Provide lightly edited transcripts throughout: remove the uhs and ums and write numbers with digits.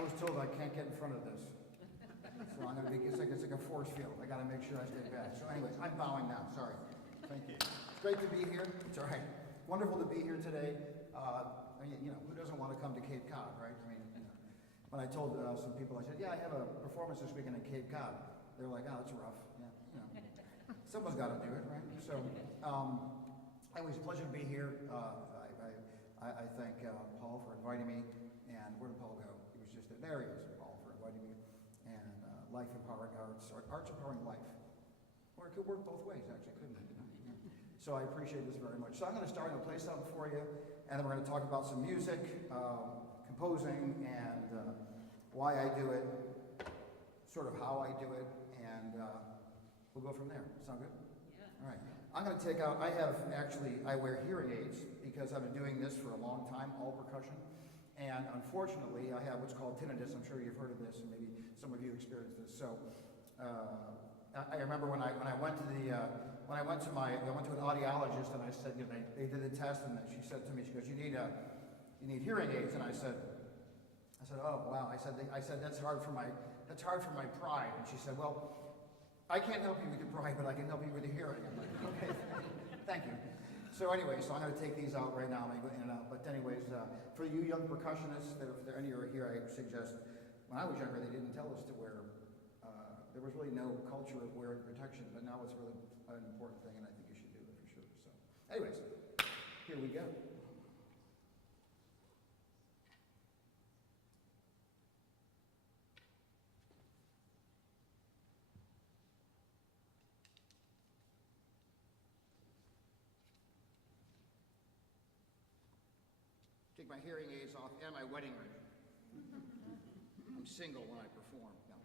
I was told I can't get in front of this. So I'm gonna be, it's like a force field. I gotta make sure I stay back. So anyways, I'm bowing now, sorry. Thank you. It's great to be here. It's all right. Wonderful to be here today. I mean, you know, who doesn't want to come to Cape Cod, right? I mean, you know, when I told some people, I said, yeah, I have a performance this weekend in Cape Cod. They were like, oh, that's rough. Yeah, you know, someone's got to do it, right? So, anyways, pleasure to be here. I thank Paul for inviting me. And where did Paul go? He was just there. He is, Paul, for inviting me. And Life Empowering Arts, or Arts Empowering Life. Or it could work both ways, actually, couldn't it? Yeah. So I appreciate this very much. So I'm going to start and play something for you, and then we're going to talk about some music, composing, and why I do it, sort of how I do it, and we'll go from there. Sound good? Yeah. All right. I'm going to take out, I wear hearing aids because I've been doing this for a long time, all percussion. And unfortunately, I have what's called tinnitus. I'm sure you've heard of this, and maybe some of you experienced this. So I remember when I went to an audiologist, and I said, you know, they did a test, and she said to me, she goes, you need hearing aids, and I said, oh wow. I said that's hard for my pride, and she said, well, I can't help you with your pride, but I can help you with your hearing. I'm like, okay, thank you. So anyway, so I'm going to take these out right now, and I go in and out. But anyways, for you young percussionists, that if there any are here, I suggest, when I was younger, they didn't tell us to wear, there was really no culture of wearing protection, but now it's really an important thing, and I think you should do it for sure. So anyways, here we go. Take my hearing aids off and my wedding ring. I'm single when I perform. No.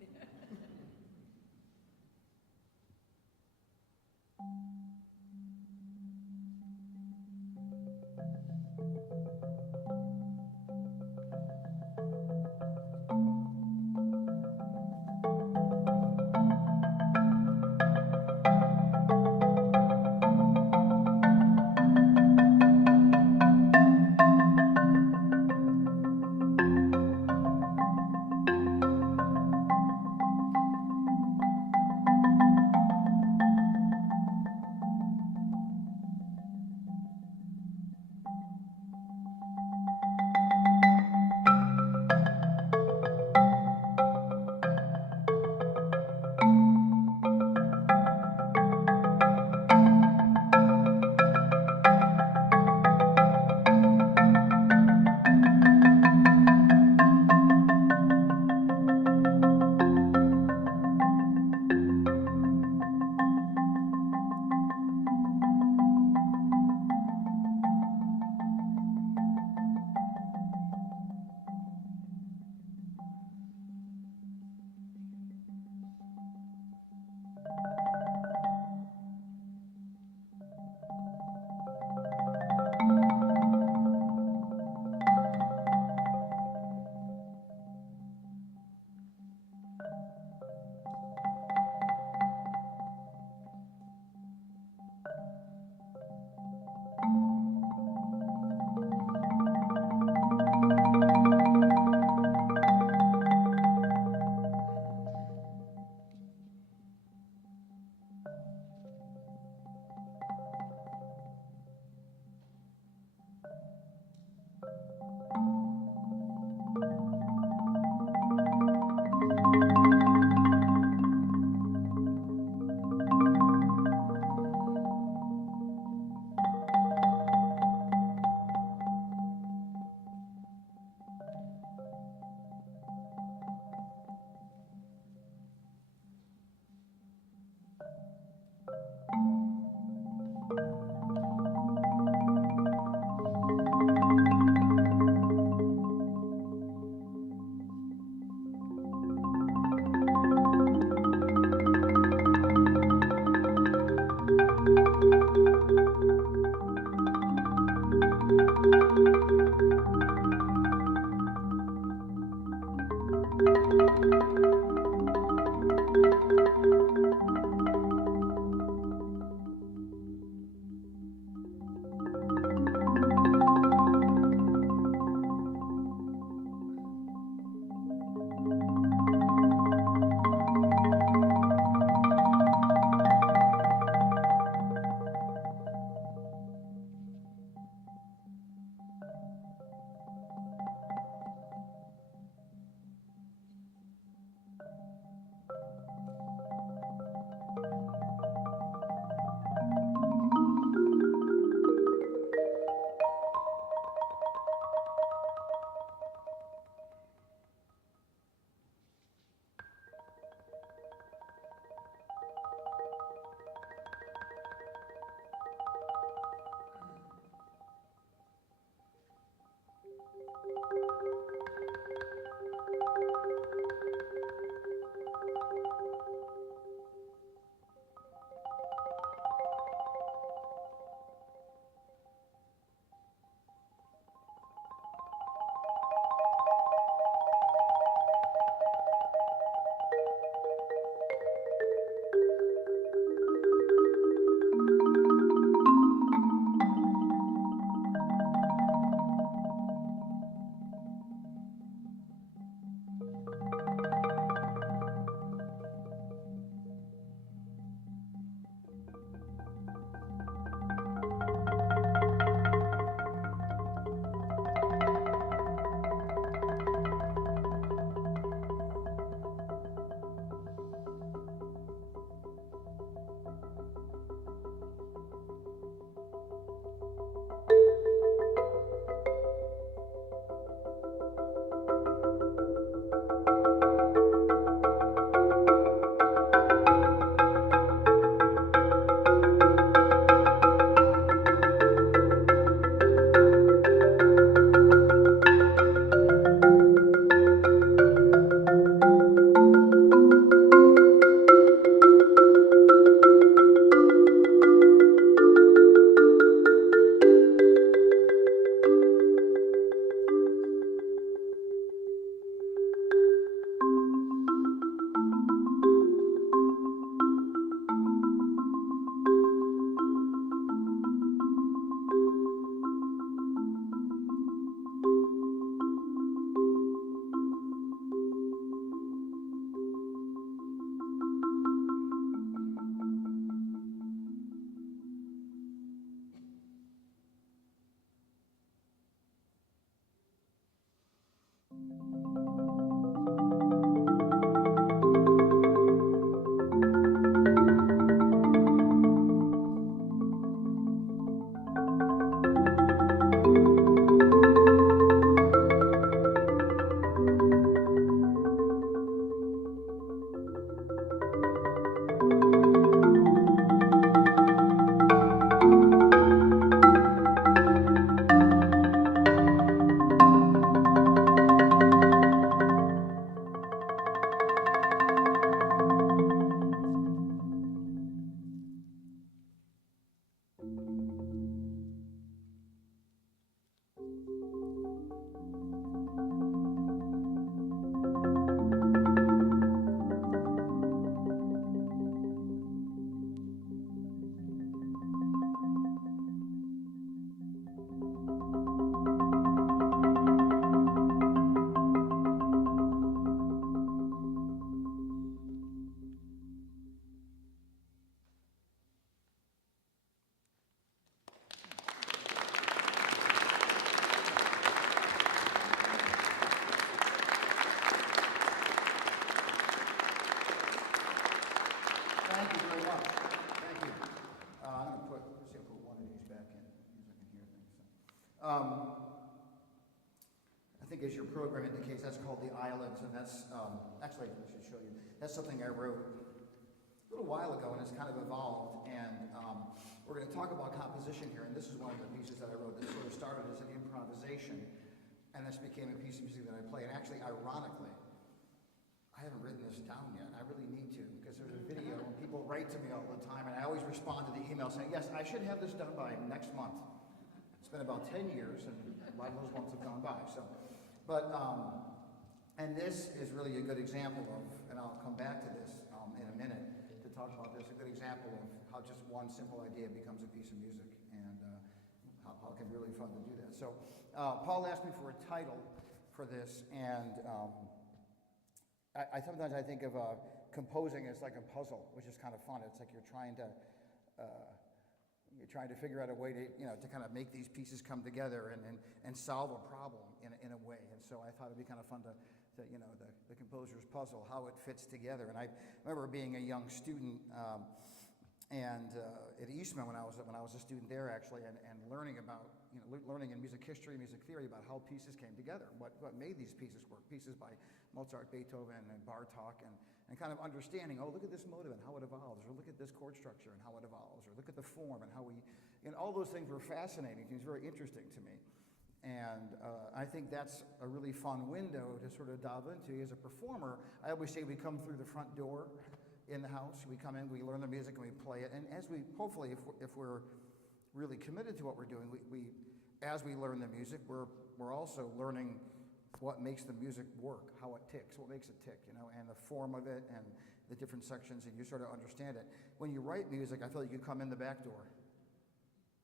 I think as your program indicates, that's called The Islands, and that's, actually, I should show you. That's something I wrote a little while ago, and it's kind of evolved, and we're going to talk about composition here, and this is one of the pieces that I wrote that sort of started as an improvisation, and this became a piece of music that I play, and actually, ironically, I haven't written this down yet. I really need to, because there's a video, and people write to me all the time, and I always respond to the email saying, yes, I should have this done by next month. It's been about 10 years, and a lot of those months have gone by, so. But, and this is really a good example of, and I'll come back to this in a minute to talk about this, a good example of how just one simple idea becomes a piece of music, and how it can be really fun to do that. So, Paul asked me for a title for this, and I sometimes I think of composing as like a puzzle, which is kind of fun. It's like you're trying to figure out a way to, to kind of make these pieces come together and solve a problem in a way. And so I thought it'd be kind of fun to the composer's puzzle, how it fits together. And I remember being a young student at Eastman when I was a student there actually, and learning about, learning in music history, music theory about how pieces came together, what made these pieces work, pieces by Mozart, Beethoven, and Bartók, and kind of understanding, oh, look at this motive and how it evolves, or look at this chord structure and how it evolves, or look at the form and how all those things were fascinating. It was very interesting to me. And I think that's a really fun window to sort of dive into. As a performer, I always say we come through the front door in the house. We come in, we learn the music, and we play it. And as we, hopefully, if we're really committed to what we're doing, as we learn the music, we're also learning what makes the music work, how it ticks, what makes it tick, and the form of it, and the different sections, and you sort of understand it. When you write music, I feel like you come in the back door,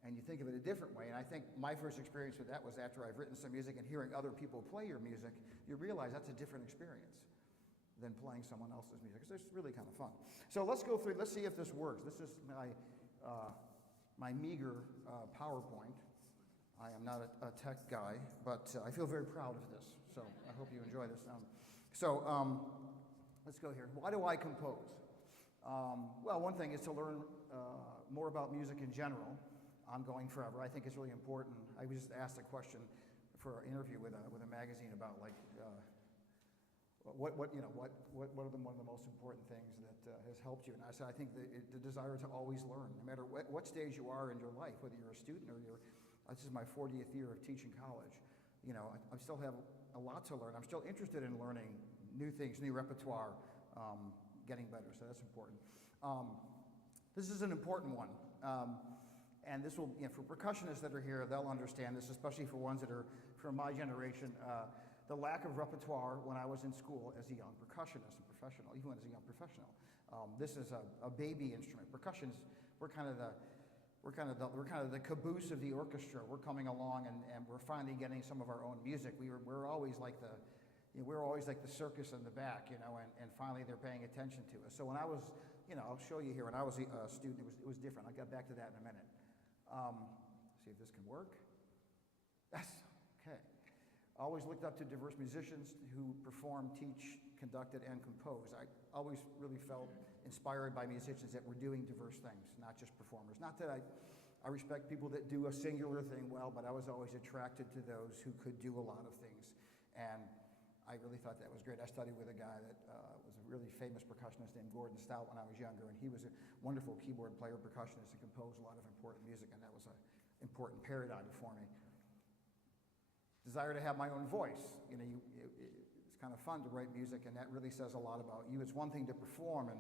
and you think of it a different way. And I think my first experience with that was after I've written some music and hearing other people play your music, you realize that's a different experience than playing someone else's music. So it's really kind of fun. So let's go through, let's see if this works. This is my meager PowerPoint. I am not a tech guy, but I feel very proud of this. So I hope you enjoy this. Let's go here. Why do I compose? Well, one thing is to learn more about music in general. I'm going forever. I think it's really important. I was just asked a question for an interview with a magazine about like what are one of the most important things that has helped you. And I said I think the desire to always learn, no matter what stage you are in your life, whether you're a student or this is my 40th year of teaching college. I still have a lot to learn. I'm still interested in learning new things, new repertoire, getting better. So that's important. This is an important one. And this will, for percussionists that are here, they'll understand this, especially for ones that are from my generation. The lack of repertoire when I was in school as a young percussionist and professional, even as a young professional. This is a baby instrument. Percussions, we're kind of the caboose of the orchestra. We're coming along and we're finally getting some of our own music. We're always like the circus in the back, and finally they're paying attention to us. So when I was, I'll show you here. When I was a student, it was different. I'll get back to that in a minute. See if this can work. Yes, okay. I always looked up to diverse musicians who performed, teach, conducted, and composed. I always really felt inspired by musicians that were doing diverse things, not just performers. Not that I respect people that do a singular thing well, but I was always attracted to those who could do a lot of things. And I really thought that was great. I studied with a guy that was a really famous percussionist named Gordon Stout when I was younger, and he was a wonderful keyboard player, percussionist, and composed a lot of important music, and that was an important paradigm for me. Desire to have my own voice. It's kind of fun to write music, and that really says a lot about you. It's one thing to perform and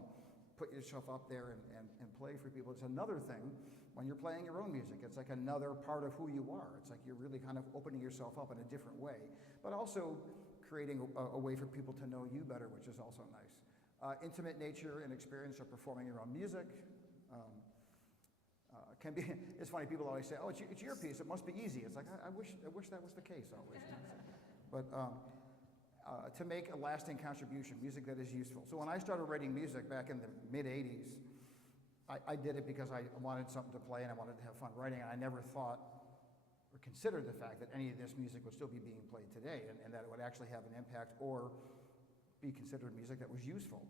put yourself up there and play for people. It's another thing when you're playing your own music. It's like another part of who you are. It's like you're really kind of opening yourself up in a different way, but also creating a way for people to know you better, which is also nice. Intimate nature and experience of performing your own music can be, it's funny, people always say, oh, it's your piece, it must be easy. It's like, I wish that was the case always. But to make a lasting contribution, music that is useful. So when I started writing music back in the mid-'80s, I did it because I wanted something to play and I wanted to have fun writing, and I never thought or considered the fact that any of this music would still be being played today, and that it would actually have an impact or be considered music that was useful.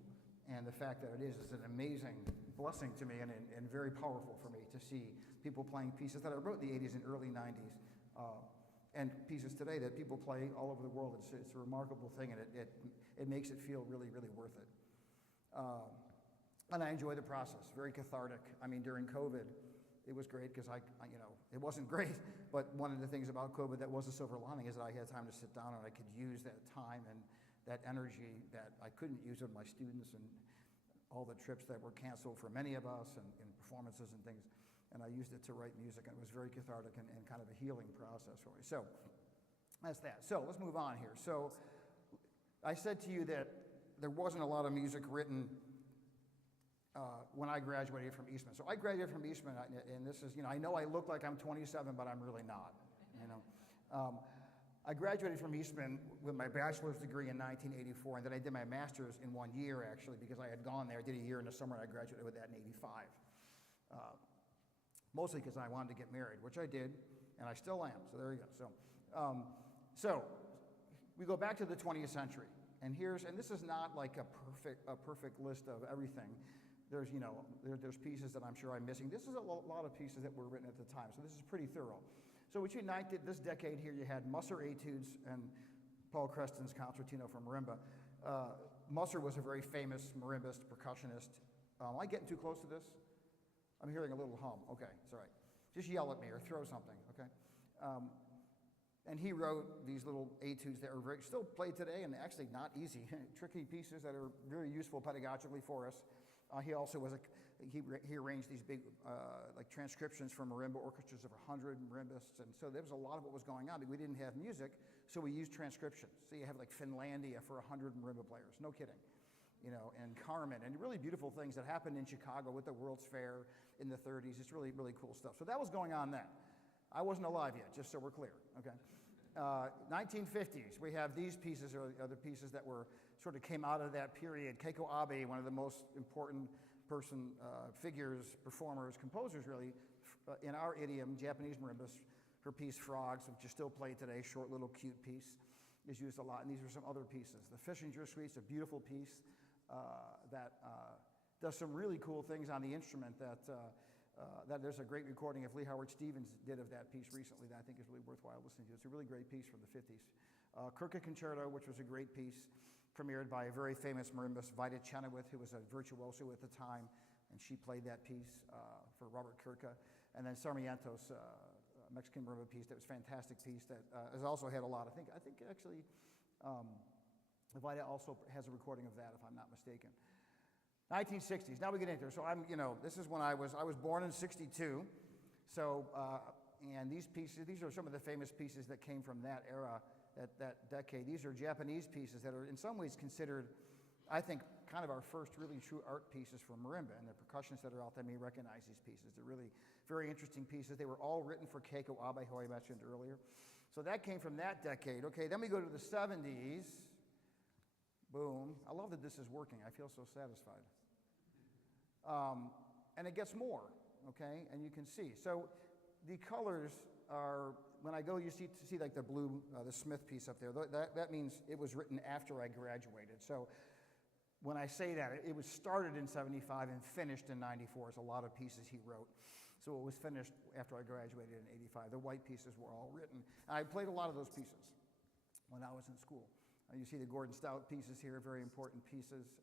And the fact that it is an amazing blessing to me and very powerful for me to see people playing pieces that are about the 80s and early 90s and pieces today that people play all over the world. It's a remarkable thing, and it makes it feel really, really worth it. And I enjoy the process, very cathartic. I mean, during COVID, it was great because it wasn't great, but one of the things about COVID that was a silver lining is that I had time to sit down and I could use that time and that energy that I couldn't use with my students and all the trips that were canceled for many of us and performances and things. And I used it to write music, and it was very cathartic and kind of a healing process for me. So that's that. So let's move on here. So I said to you that there wasn't a lot of music written when I graduated from Eastman. So I graduated from Eastman, and this is, I know I look like I'm 27, but I'm really not, I graduated from Eastman with my bachelor's degree in 1984, and then I did my master's in 1 year, actually, because I had gone there. I did a year in the summer, and I graduated with that in 85. Mostly because I wanted to get married, which I did, and I still am, so there you go. So we go back to the 20th century, and this is not like a perfect list of everything. There's pieces that I'm sure I'm missing. This is a lot of pieces that were written at the time, so this is pretty thorough. So between this decade here, you had Musser Etudes and Paul Creston's Concertino for Marimba. Musser was a very famous marimbist, percussionist. Am I getting too close to this? I'm hearing a little hum. Okay, it's all right. Just yell at me or throw something, okay? And he wrote these little etudes that are still played today, and actually not easy, tricky pieces that are very useful pedagogically for us. He also he arranged these big like transcriptions from marimba orchestras of 100 marimbists, and so there was a lot of what was going on. We didn't have music, so we used transcriptions. So you have like Finlandia for 100 marimba players, no kidding, and Carmen, and really beautiful things that happened in Chicago with the World's Fair in the 30s. It's really, really cool stuff. So that was going on then. I wasn't alive yet, just so we're clear, okay? 1950s, we have these pieces are the pieces that sort of came out of that period. Keiko Abe, one of the most important figures, performers, composers really, in our idiom, Japanese marimbas, her piece Frogs, which is still played today, short little cute piece, is used a lot, and these are some other pieces. The Fischinger Suite's a beautiful piece that does some really cool things on the instrument that there's a great recording of Lee Howard Stevens did of that piece recently that I think is really worthwhile listening to. It's a really great piece from the 50s. Kirka Concerto, which was a great piece, premiered by a very famous marimbist, Vida Chenoweth, who was a virtuoso at the time, and she played that piece for Robert Kirka. And then Sarmiento's Mexican marimba piece, that was a fantastic piece that has also had a lot. I think actually Vida also has a recording of that, if I'm not mistaken. 1960s. Now we get into it. So this is when I was born in '62. So and these are some of the famous pieces that came from that era, that decade. These are Japanese pieces that are in some ways considered, I think, kind of our first really true art pieces for marimba, and the percussionists that are out there may recognize these pieces. They're really very interesting pieces. They were all written for Keiko Abe, who I mentioned earlier. So that came from that decade. Okay, then we go to the 70s. Boom. I love that this is working. I feel so satisfied. And it gets more, okay? And you can see. So the colors are, when I go, you see like the blue, the Smith piece up there. That means it was written after I graduated. So when I say that, it was started in '75 and finished in '94. It's a lot of pieces he wrote. So it was finished after I graduated in '85. The white pieces were all written. And I played a lot of those pieces when I was in school. You see the Gordon Stout pieces here, very important pieces.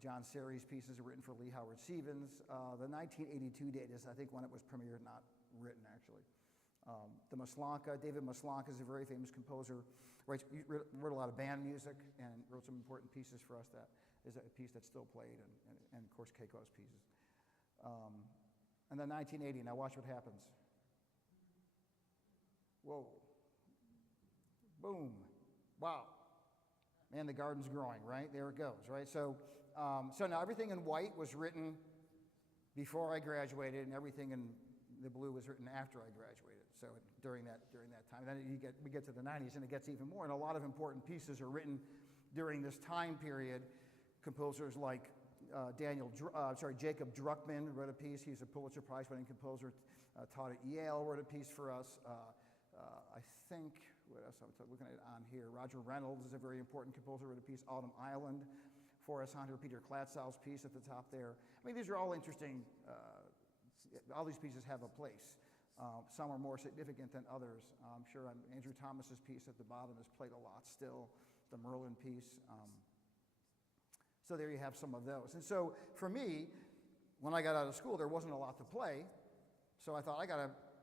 John Serry's pieces are written for Lee Howard Stevens. The 1982 date is, I think, when it was premiered, not written, actually. The Maslanka, David Maslanka is a very famous composer. Wrote a lot of band music and wrote some important pieces for us. That is a piece that's still played, and of course, Keiko's pieces. And then 1980, now watch what happens. Whoa. Boom. Wow. Man, the garden's growing, right? There it goes, right? So now everything in white was written before I graduated, and everything in the blue was written after I graduated. So during that time, then we get to the 90s, and it gets even more. And a lot of important pieces are written during this time period. Composers like Jacob Druckmann wrote a piece. He's a Pulitzer Prize-winning composer. Taught at Yale, wrote a piece for us. I think, what else? I'm looking at it on here. Roger Reynolds is a very important composer, wrote a piece, Autumn Island, for us, under Peter Klatzow's piece at the top there. I mean, these are all interesting. All these pieces have a place. Some are more significant than others. I'm sure Andrew Thomas's piece at the bottom is played a lot still, the Merlin piece. So there you have some of those. And so for me, when I got out of school, there wasn't a lot to play. So I thought,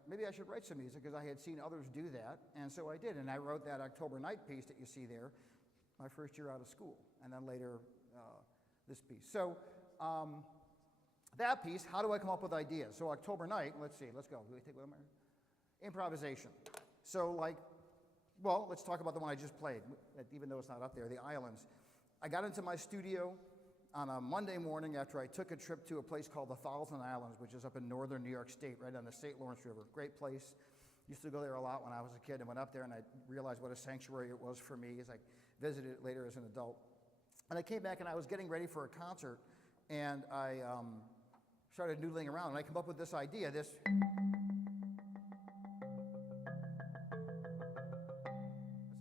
maybe I should write some music, because I had seen others do that. And so I did. And I wrote that October Night piece that you see there my first year out of school. And then later, this piece. So that piece, how do I come up with ideas? So October Night, let's go. Do we take one more? Improvisation. So let's talk about the one I just played, even though it's not up there, the Islands. I got into my studio on a Monday morning after I took a trip to a place called the Thousand Islands, which is up in northern New York State, right on the St. Lawrence River. Great place. Used to go there a lot when I was a kid, and went up there and I realized what a sanctuary it was for me as I visited it later as an adult. And I came back and I was getting ready for a concert, and I started noodling around, and I came up with this idea, That's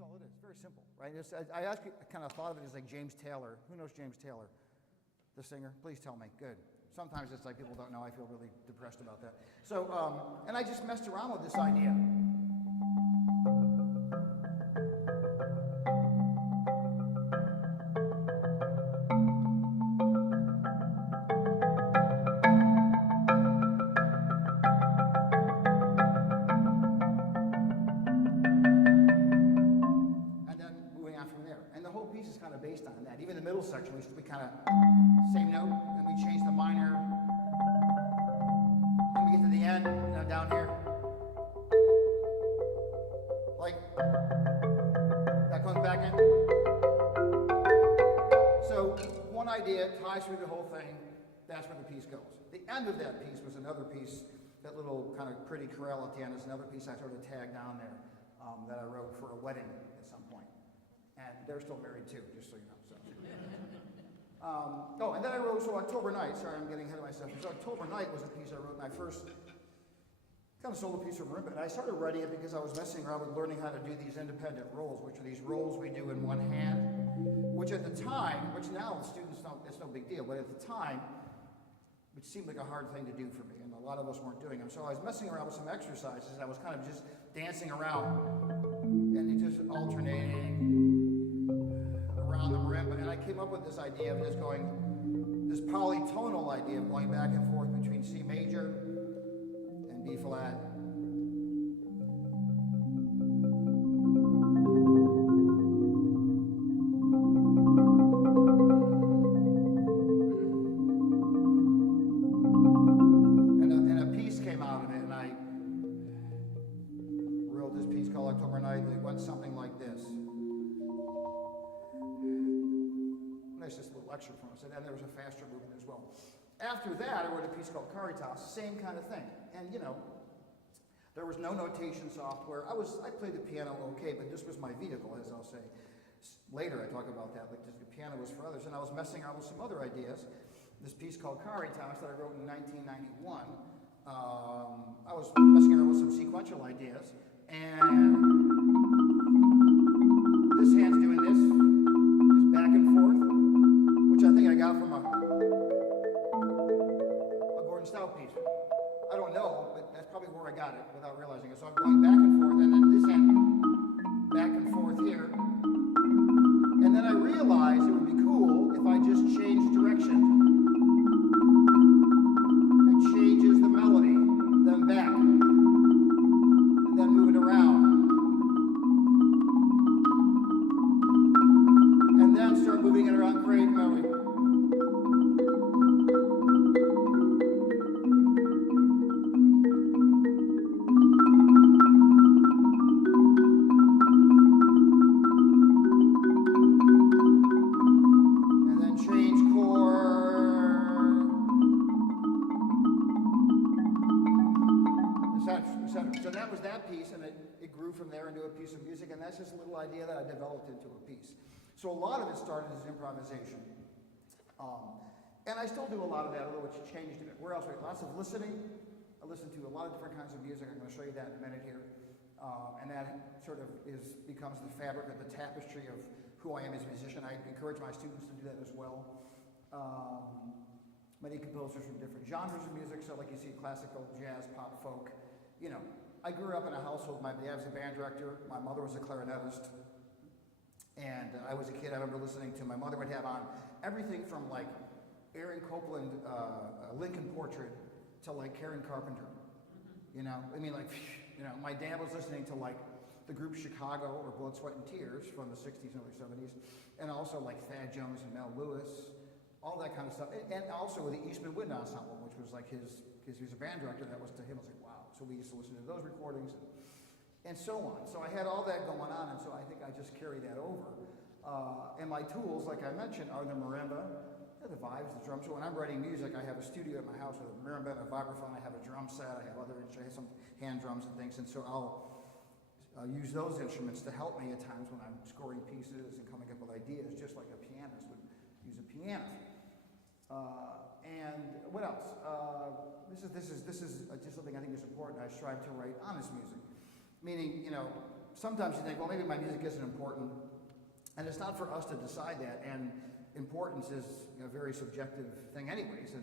all it is. Very simple, right? I actually kind of thought of it as like James Taylor. Who knows James Taylor? The singer? Please tell me. Good. Sometimes it's like people don't know. I feel really depressed about that. So, and I just messed around with this idea. Based on that. Even the middle section, we kind of, same note, and we change the minor. Then we get to the end, down here. Like, that comes back in. So, one idea ties through the whole thing. That's where the piece goes. The end of that piece was another piece, that little kind of pretty chorale at the end is another piece I sort of tagged down there that I wrote for a wedding at some point. And they're still married too, just so you know. So. And then I wrote, so October Night, sorry, I'm getting ahead of myself. So October Night was a piece I wrote, my first kind of solo piece for marimba. And I started writing it because I was messing around with learning how to do these independent rolls, which are these rolls we do in one hand, which at the time, which now students don't, it's no big deal, but at the time, it seemed like a hard thing to do for me, and a lot of us weren't doing them. So I was messing around with some exercises, and I was kind of just dancing around, and it just alternating around the marimba, and I came up with this idea of just going, this polytonal idea of going back and forth between C major and B flat. And a piece came out of it, and I wrote this piece called October Night, and it went something like this. Just a little lecture from us, and then there was a faster movement as well. After that, I wrote a piece called Caritas, same kind of thing. And there was no notation software. I played the piano okay, but this was my vehicle, as I'll say. Later I talk about that, like the piano was for others, and I was messing around with some other ideas. This piece called Caritas that I wrote in 1991, I was messing around with some sequential ideas, and this hand's doing this, just back and forth, which I think I got from a Gordon Stout piece. I don't know, but that's probably where I got it without realizing it. So I'm going back and forth, and then this end, back and forth here. And then I realized it would be cool if I just changed direction. It changes the melody, then back, and then move it around. And then start moving it around, create melody. And then change chord. etc. So that was that piece, and it grew from there into a piece of music, and that's just a little idea that I developed into a piece. So a lot of it started as improvisation. And I still do a lot of that, although it's changed a bit. Where else? Lots of listening. I listen to a lot of different kinds of music. I'm going to show you that in a minute here. And that sort of becomes the fabric or the tapestry of who I am as a musician. I encourage my students to do that as well. Many composers from different genres of music, so like you see classical, jazz, pop, folk, you know, I grew up in a household, my dad was a band director, my mother was a clarinetist, and I was a kid, I remember listening to, my mother would have on everything from like Aaron Copland, Lincoln Portrait, to like Karen Carpenter, you know, I mean like, you know, my dad was listening to like the group Chicago or Blood, Sweat and Tears from the 60s and early 70s, and also like Thad Jones and Mel Lewis, all that kind of stuff, and also with the Eastman Wind Ensemble, which was like his, because he was a band director, that was to him, I was like, wow, so we used to listen to those recordings, and so on. So I had all that going on, and so I think I just carry that over. And my tools, like I mentioned, are the marimba, the vibes, the drums. So when I'm writing music, I have a studio at my house with a marimba and a vibraphone. I have a drum set. I have other instruments. I have some hand drums and things. And so I'll use those instruments to help me at times when I'm scoring pieces and coming up with ideas, just like a pianist would use a piano. And what else? This is just something I think is important. I strive to write honest music, meaning, you know, sometimes you think, well, maybe my music isn't important, and it's not for us to decide that. And importance is a very subjective thing, anyways.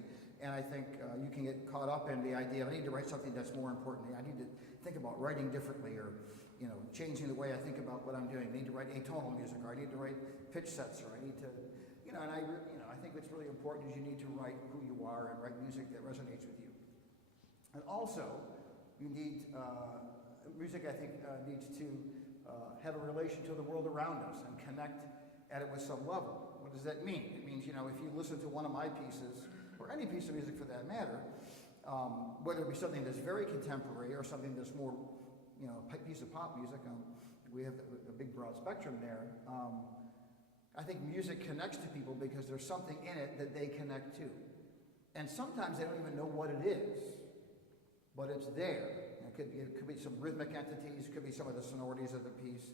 And I think you can get caught up in the idea of I need to write something that's more important. I need to think about writing differently, or you know, changing the way I think about what I'm doing. I need to write atonal music, or I need to write pitch sets, or I need to, you know. And I think what's really important is you need to write who you are and write music that resonates with you. And also, you need music. I think needs to have a relation to the world around us and connect at it with some level. What does that mean? It means, you know, if you listen to one of my pieces, or any piece of music for that matter, whether it be something that's very contemporary or something that's more, you know, a piece of pop music, we have a big broad spectrum there. I think music connects to people because there's something in it that they connect to. And sometimes they don't even know what it is, but it's there. It could be some rhythmic entities, it could be some of the sonorities of the piece.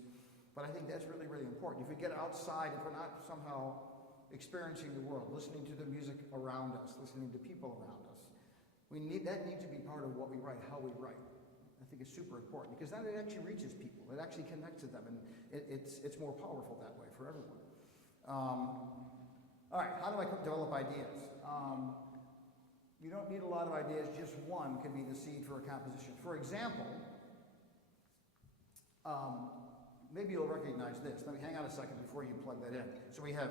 But I think that's really, really important. If we get outside, if we're not somehow experiencing the world, listening to the music around us, listening to people around us, that needs to be part of what we write, how we write. I think it's super important because then it actually reaches people. It actually connects to them, and it's more powerful that way for everyone. All right, how do I develop ideas? You don't need a lot of ideas. Just one can be the seed for a composition. For example, maybe you'll recognize this. Let me hang on a second before you plug that in. So we have,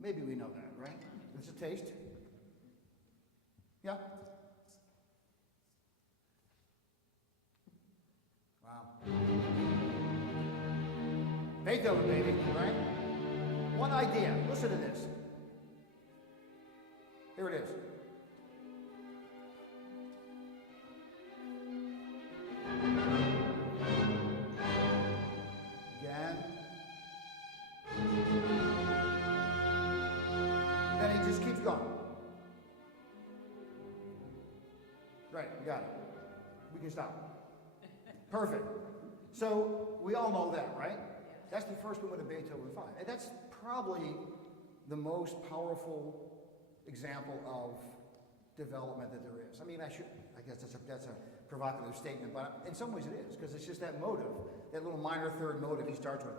maybe we know that, right? It's a taste. Yeah? Wow. Beethoven, baby, right? One idea. Listen to this. Here it is. Again. Then he just keeps going. Right, we got it. We can stop. Perfect. So we all know that, right? That's the first movement of Beethoven 5. And that's probably the most powerful example of development that there is. I mean, I guess that's a provocative statement, but in some ways it is, because it's just that motive, that little minor third motive he starts with,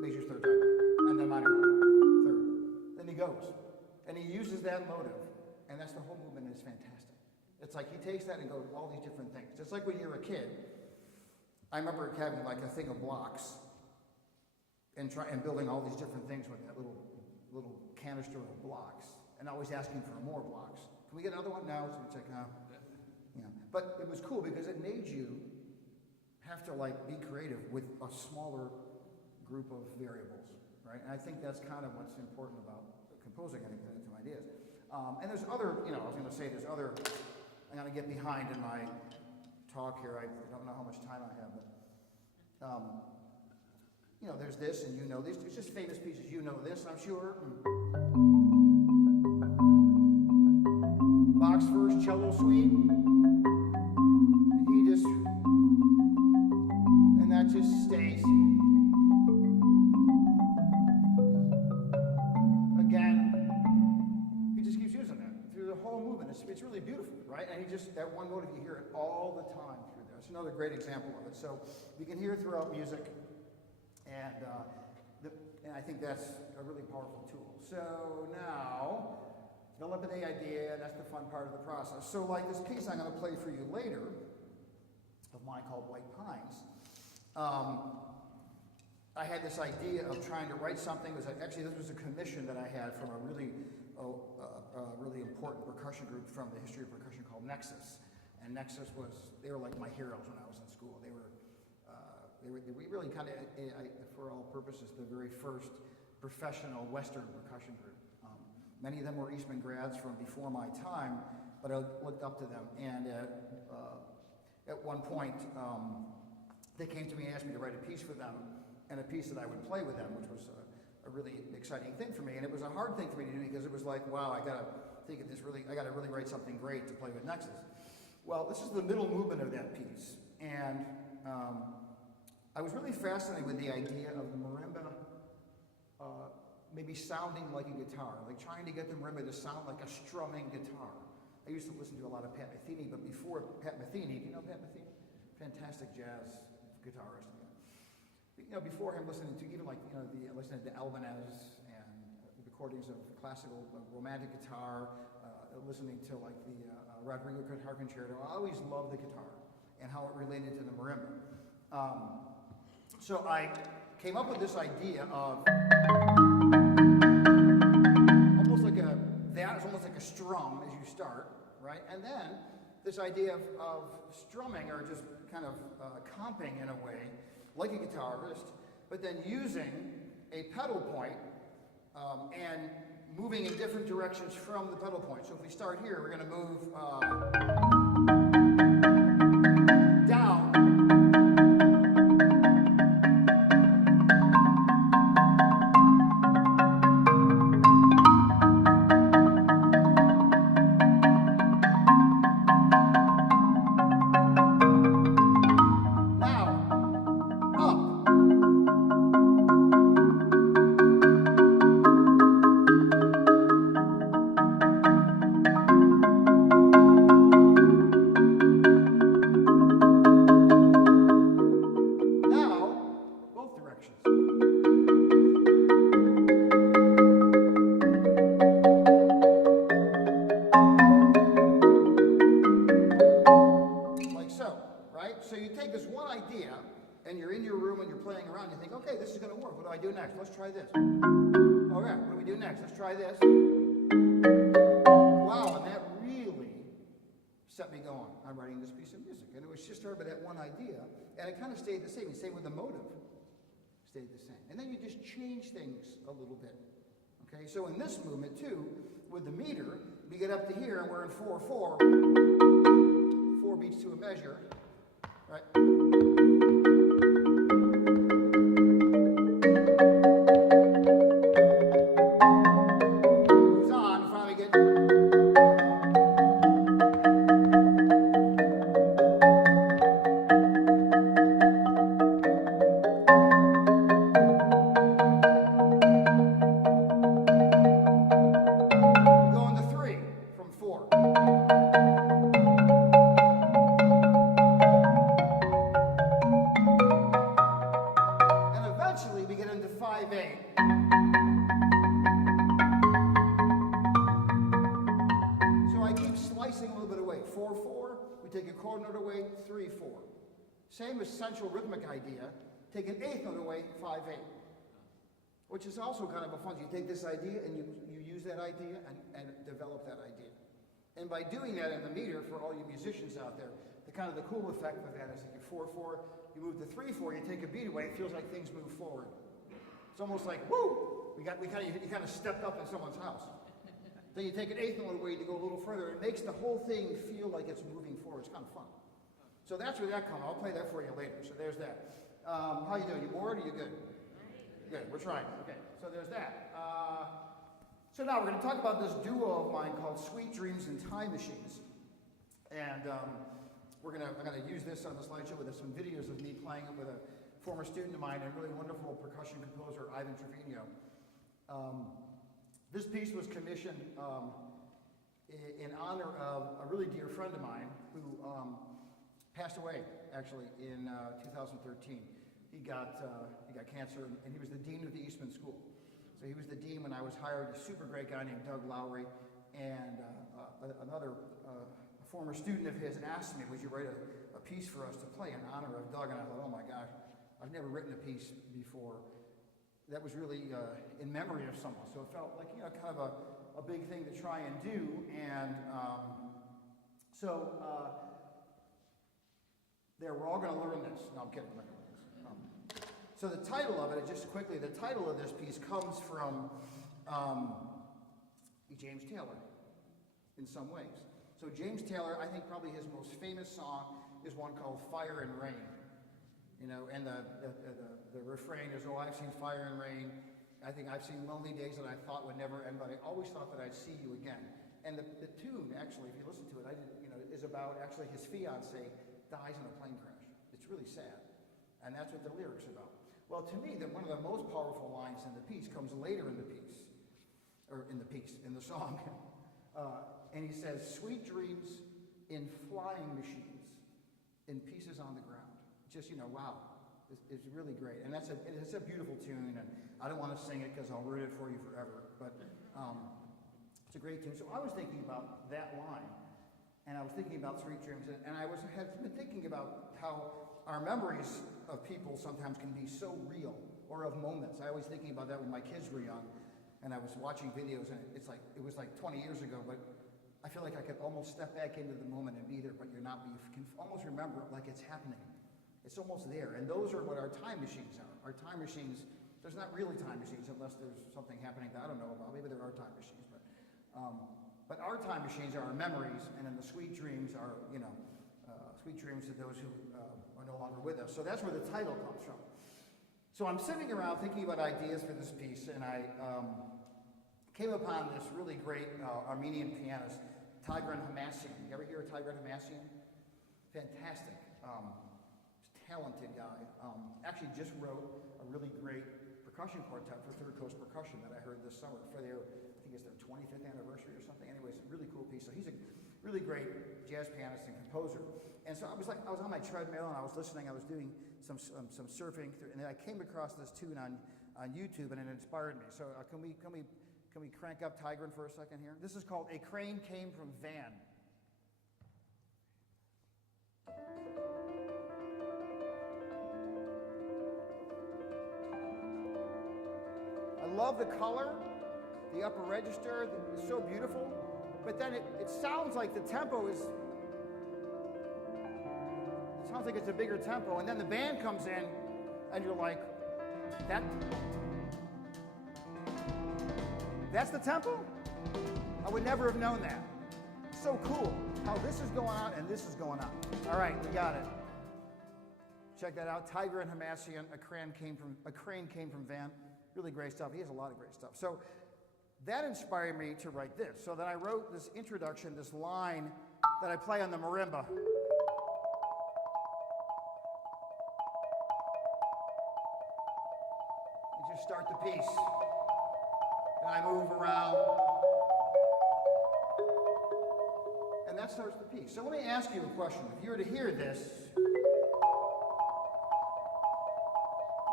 major third time, and then minor third. Then he goes, and he uses that motive, and that's the whole movement, and it's fantastic. It's like he takes that and goes all these different things. Just like when you're a kid, I remember having like a thing of blocks, and building all these different things with that little canister of blocks, and always asking for more blocks. Can we get another one? No. So it's like, you know. But it was cool because it made you have to like be creative with a smaller group of variables, right? And I think that's kind of what's important about composing any kind of ideas. And there's other, you know, I was going to say there's other. I'm going to get behind in my talk here. I don't know how much time I have, but. You know, there's this, and you know this. It's just famous pieces. You know this, I'm sure. Bach's first cello suite. And that just stays. Again, he just keeps using that through the whole movement. It's really beautiful, right? And that one motive, you hear it all the time through there. It's another great example of it. So you can hear it throughout music. And I think that's a really powerful tool. So now, the developing the idea, that's the fun part of the process. So like this piece I'm going to play for you later, of mine called White Pines, I had this idea of trying to write something. Actually, this was a commission that I had from a really important percussion group from the history of percussion called Nexus. And Nexus they were like my heroes when I was in school. They really kind of, for all purposes, the very first professional Western percussion group. Many of them were Eastman grads from before my time, but I looked up to them. And at one point, they came to me and asked me to write a piece for them, and a piece that I would play with them, which was a really exciting thing for me. And it was a hard thing for me to do because it was like, wow, I gotta really write something great to play with Nexus. Well, this is the middle movement of that piece, and I was really fascinated with the idea of the marimba maybe sounding like a guitar, like trying to get the marimba to sound like a strumming guitar. I used to listen to a lot of Pat Metheny, but before Pat Metheny, do you know Pat Metheny? Fantastic jazz guitarist. Before him, listening to listening to Albanese and recordings of classical romantic guitar, listening to like the Rodrigo Guitar Concerto. I always loved the guitar and how it related to the marimba. So I came up with this idea of almost like a strum as you start, right? And then this idea of strumming, or just kind of comping in a way, like a guitarist, but then using a pedal point and moving in different directions from the pedal point. So if we start here, we're going to move down. Let's try this. All right, what do we do next? Let's try this. Wow, and that really set me going on writing this piece of music. And it was just started by that one idea, and it kind of stayed the same. Same with the motive. Stayed the same. And then you just change things a little bit. Okay, so in this movement, too, with the meter, we get up to here, and we're in 4/4. 4 beats to a measure, right? Same essential rhythmic idea, take an eighth note away, 5/8, which is also kind of a fun. You take this idea and you use that idea and develop that idea. And by doing that in the meter, for all you musicians out there, the cool effect with that is that you 4/4, you move to 3/4, you take a beat away, it feels like things move forward. It's almost like, woo! You kind of stepped up in someone's house. Then you take an eighth note away to go a little further. It makes the whole thing feel like it's moving forward. It's kind of fun. So that's where that comes. I'll play that for you later. So there's that. How you doing? You bored or you good? Good. We're trying. Okay. So there's that. So now we're going to talk about this duo of mine called Sweet Dreams and Time Machines. And I'm going to use this on the slideshow with some videos of me playing it with a former student of mine and really wonderful percussion composer, Ivan Trevino. This piece was commissioned in honor of a really dear friend of mine who passed away, actually, in 2013. He got cancer, and he was the dean of the Eastman School. So he was the dean when I was hired, a super great guy named Doug Lowry, and another former student of his asked me, would you write a piece for us to play in honor of Doug? And I thought, oh my gosh, I've never written a piece before that was really in memory of someone. So it felt like, kind of a big thing to try and do. And there, we're all going to learn this. No, I'm kidding. So the title of it, just quickly, the title of this piece comes from James Taylor in some ways. So James Taylor, I think probably his most famous song is one called Fire and Rain. And the refrain is, oh, I've seen fire and rain. I think I've seen lonely days that I thought would never end, but I always thought that I'd see you again. And the tune, actually, if you listen to it, is about actually his fiance dies in a plane crash. It's really sad. And that's what the lyrics are about. Well, to me, one of the most powerful lines in the piece comes later in the piece, or in the song. And he says, sweet dreams in flying machines, in pieces on the ground. Just, wow, it's really great. And it's a beautiful tune, and I don't want to sing it because I'll ruin it for you forever, but it's a great tune. So I was thinking about that line, and I was thinking about sweet dreams, and I had been thinking about how our memories of people sometimes can be so real, or of moments. I was thinking about that when my kids were young, and I was watching videos, and it was like 20 years ago, but I feel like I could almost step back into the moment and be there, but you're not, but you can almost remember it like it's happening. It's almost there, and those are what our time machines are. Our time machines, there's not really time machines unless there's something happening that I don't know about. Maybe there are time machines, but our time machines are our memories, and then the sweet dreams are, sweet dreams to those who are no longer with us. So that's where the title comes from. So I'm sitting around thinking about ideas for this piece, and I came upon this really great Armenian pianist, Tigran Hamasyan. You ever hear of Tigran Hamasyan? Fantastic. Talented guy. Actually just wrote a really great percussion quartet for Third Coast Percussion that I heard this summer for their, I think it's their 25th anniversary or something. Anyways, a really cool piece. So he's a really great jazz pianist and composer. And so I was on my treadmill and I was listening. I was doing some surfing, and then I came across this tune on YouTube, and it inspired me. So can we crank up Tigran for a second here? This is called A Crane Came from Van. I love the color, the upper register, it's so beautiful, but then it sounds like the tempo is, it sounds like it's a bigger tempo, and then the band comes in, and you're like, that's the tempo? I would never have known that. So cool, how this is going on and this is going on. All right, we got it. Check that out, Tigran Hamasyan, A Crane Came from Van. Really great stuff. He has a lot of great stuff. So that inspired me to write this. So then I wrote this introduction, this line that I play on the marimba. You just start the piece. And I move around. And that starts the piece. So let me ask you a question. If you were to hear this,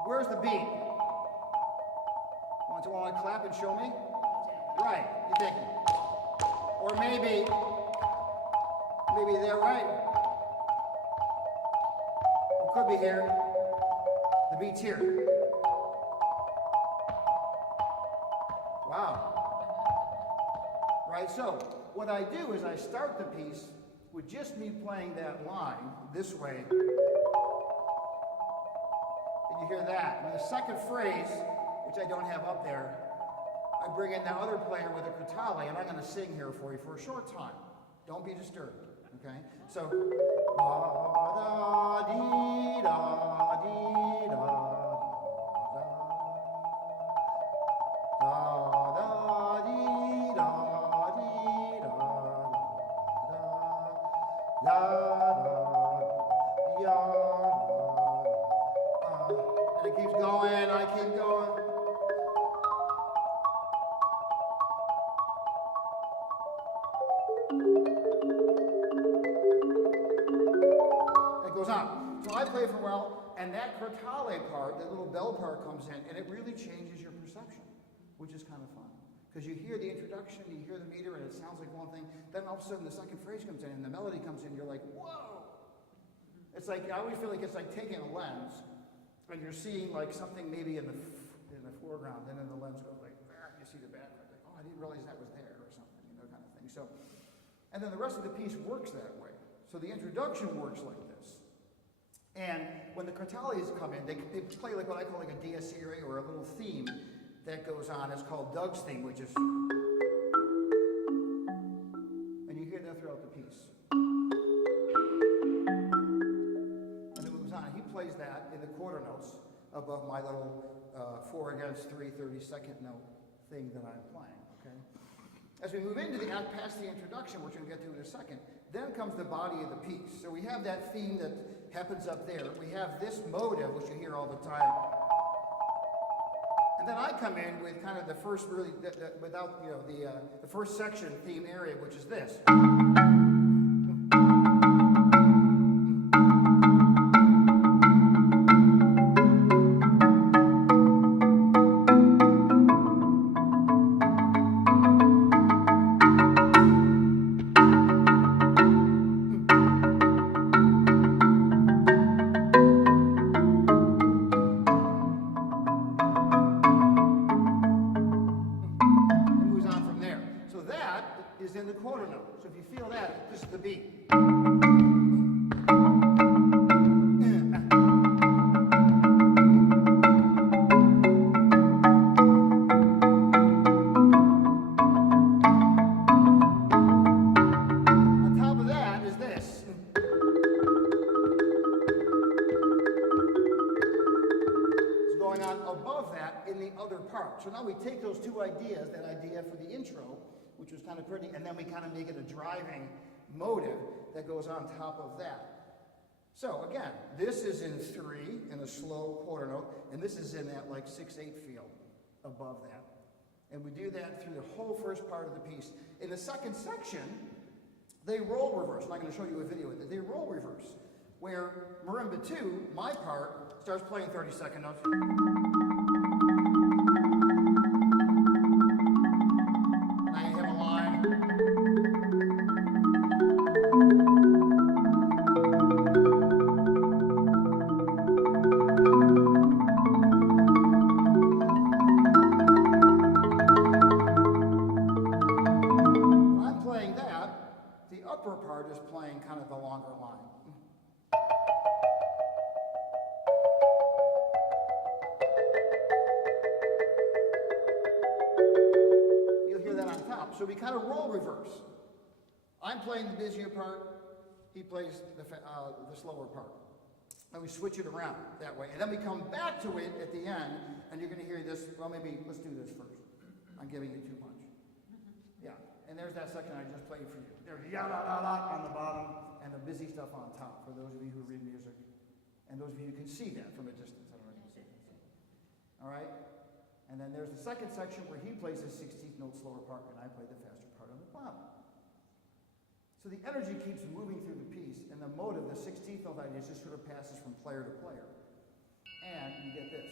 where's the beat? Want to clap and show me? Right, you're thinking. Or maybe they're right. It could be here. The beat's here. Wow. Right, so what I do is I start the piece with just me playing that line this way. And you hear that. And the second phrase, which I don't have up there, I bring in the other player with a crotale, and I'm going to sing here for you for a short time. Don't be disturbed, okay? So, and it keeps going, I keep going. It goes on. So I play for a while, and that crotale part, that little bell part comes in, and it really changes your perception, which is kind of fun. Because you hear the introduction, you hear the meter, and it sounds like one thing. Then all of a sudden the second phrase comes in, and the melody comes in, and you're like, whoa! It's like, I always feel like it's like taking a lens, and you're seeing like something maybe in the foreground, and then the lens goes like, you see the background, like, oh, I didn't realize that was there, or something, kind of thing. So, and then the rest of the piece works that way. So the introduction works like this. And when the Cortalias come in, they play like what I call like a dies irae, or a little theme that goes on. It's called Doug's theme, which is, and you hear that throughout the piece. And it moves on. He plays that in the quarter notes above my little 4 against 3 32nd note thing that I'm playing. Okay. As we move into the act past the introduction, which we'll get to in a second, then comes the body of the piece. So we have that theme that happens up there. We have this motive, which you hear all the time. And then I come in with kind of the first really, without, the first section theme area, which is this. So now we take those two ideas, that idea for the intro, which was kind of pretty, and then we kind of make it a driving motive that goes on top of that. So again, this is in 3 in a slow quarter note, and this is in that like 6/8 feel above that. And we do that through the whole first part of the piece. In the second section, they roll reverse. I'm not going to show you a video with it. They roll reverse, where marimba 2, my part, starts playing 32nd notes. So we kind of roll reverse. I'm playing the busier part, he plays the slower part. And we switch it around that way. And then we come back to it at the end, and you're going to hear this. Well, maybe let's do this first. I'm giving you too much. Yeah, and there's that section I just played for you. There's ya-la-la-la on the bottom, and the busy stuff on top, for those of you who read music. And those of you who can see that from a distance. I don't know if you can see that. All right? And then there's the second section where he plays his 16th note slower part, and I play the faster part on the bottom. So the energy keeps moving through the piece, and the motive, the 16th note idea, just sort of passes from player to player. And you get this.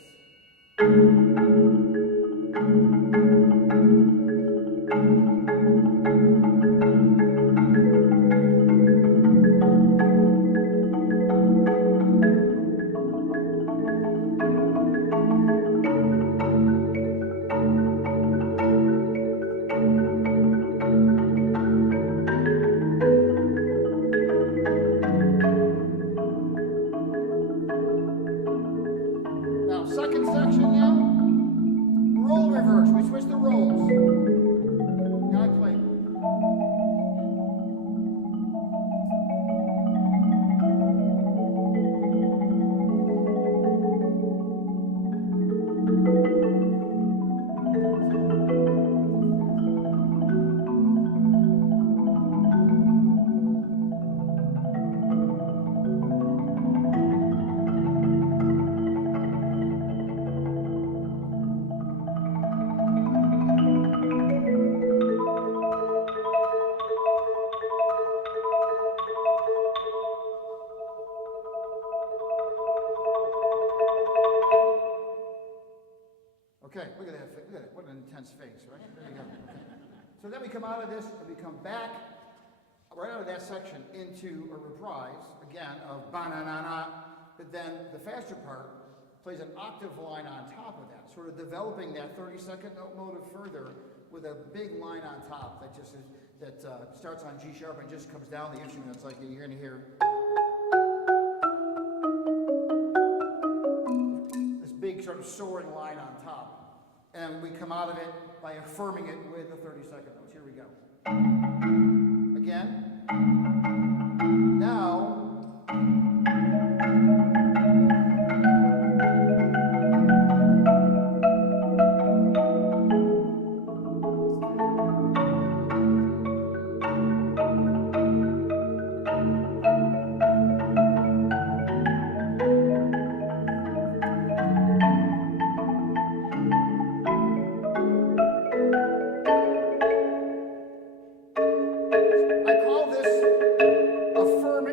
Second section now. come out of this and we come back right out of that section into a reprise, again, of ba-na-na-na, but then the faster part plays an octave line on top of that, sort of developing that 32nd note motive further with a big line on top that just is, that starts on G sharp and just comes down the instrument. It's like you're going to hear this big sort of soaring line on top. And we come out of it by affirming it with the 32nd notes. Here we go. Again. Now,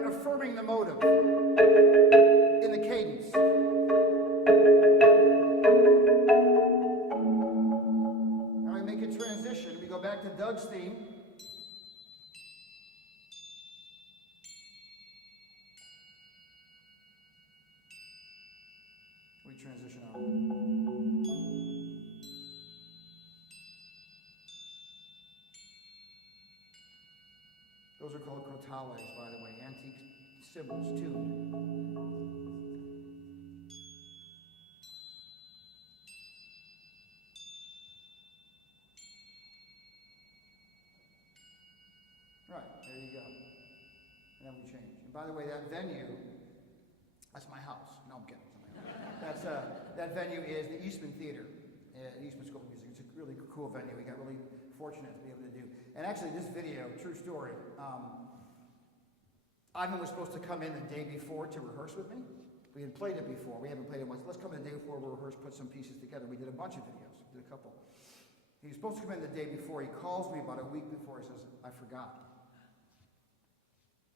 affirming the motive in the cadence. Now we make a transition. We go back to Doug's theme. We transition out. Those are called crotales, by the way, antique cymbals, tuned. Right, there you go. And then we change. And by the way, that venue, that's my house. No, I'm kidding. That's, that venue is the Eastman Theater at Eastman School of Music. It's a really cool venue. We got really fortunate to be able to do. And actually, this video, true story, Ivan was supposed to come in the day before to rehearse with me. We had played it before. We haven't played it once. Let's come in the day before, we'll rehearse, put some pieces together. We did a bunch of videos. We did a couple. He was supposed to come in the day before. He calls me about a week before. He says, I forgot.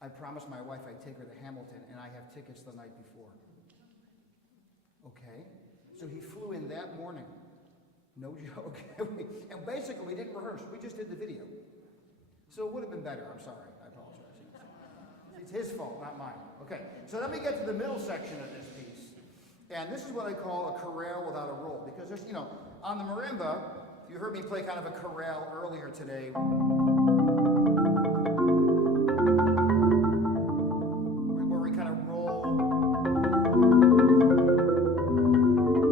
I promised my wife I'd take her to Hamilton, and I have tickets the night before. Okay. So he flew in that morning. No joke. And basically, we didn't rehearse. We just did the video. So it would have been better. I'm sorry. I apologize. It's his fault, not mine. Okay. So let me get to the middle section of this piece. And this is what I call a chorale without a roll. Because there's, you know, on the marimba, you heard me play kind of a chorale earlier today. Where we kind of roll.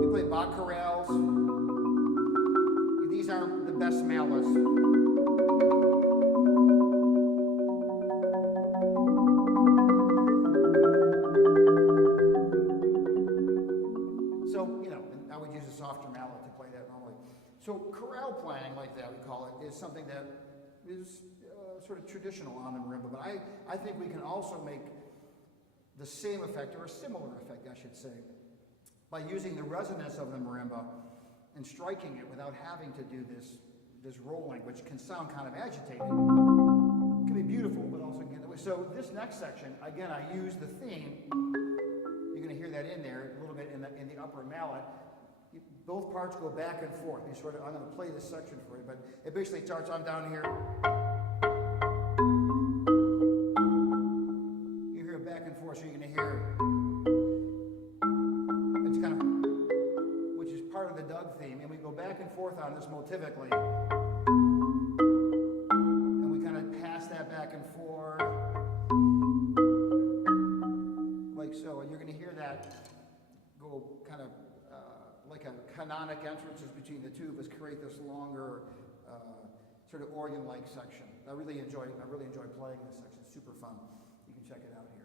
We play Bach chorales. These aren't the best mallets. So, you know, I would use a softer mallet to play that normally. So chorale playing, like that we call it, is something that is sort of traditional on the marimba. But I think we can also make the same effect, or a similar effect, I should say, by using the resonance of the marimba and striking it without having to do this rolling, which can sound kind of agitated. It can be beautiful, but also get the way. So this next section, again, I use the theme. You're going to hear that in there a little bit in the upper mallet. Both parts go back and forth. I'm going to play this section for you, but it basically starts on down here. You hear it back and forth, so you're going to hear it's kind of, which is part of the Doug theme, and we go back and forth on this motivically, and we kind of pass that back and forth, like so, and you're going to hear that go kind of like a canonic entrances between the two of us create this longer sort of organ-like section. I really enjoy playing this section. It's super fun. You can check it out here.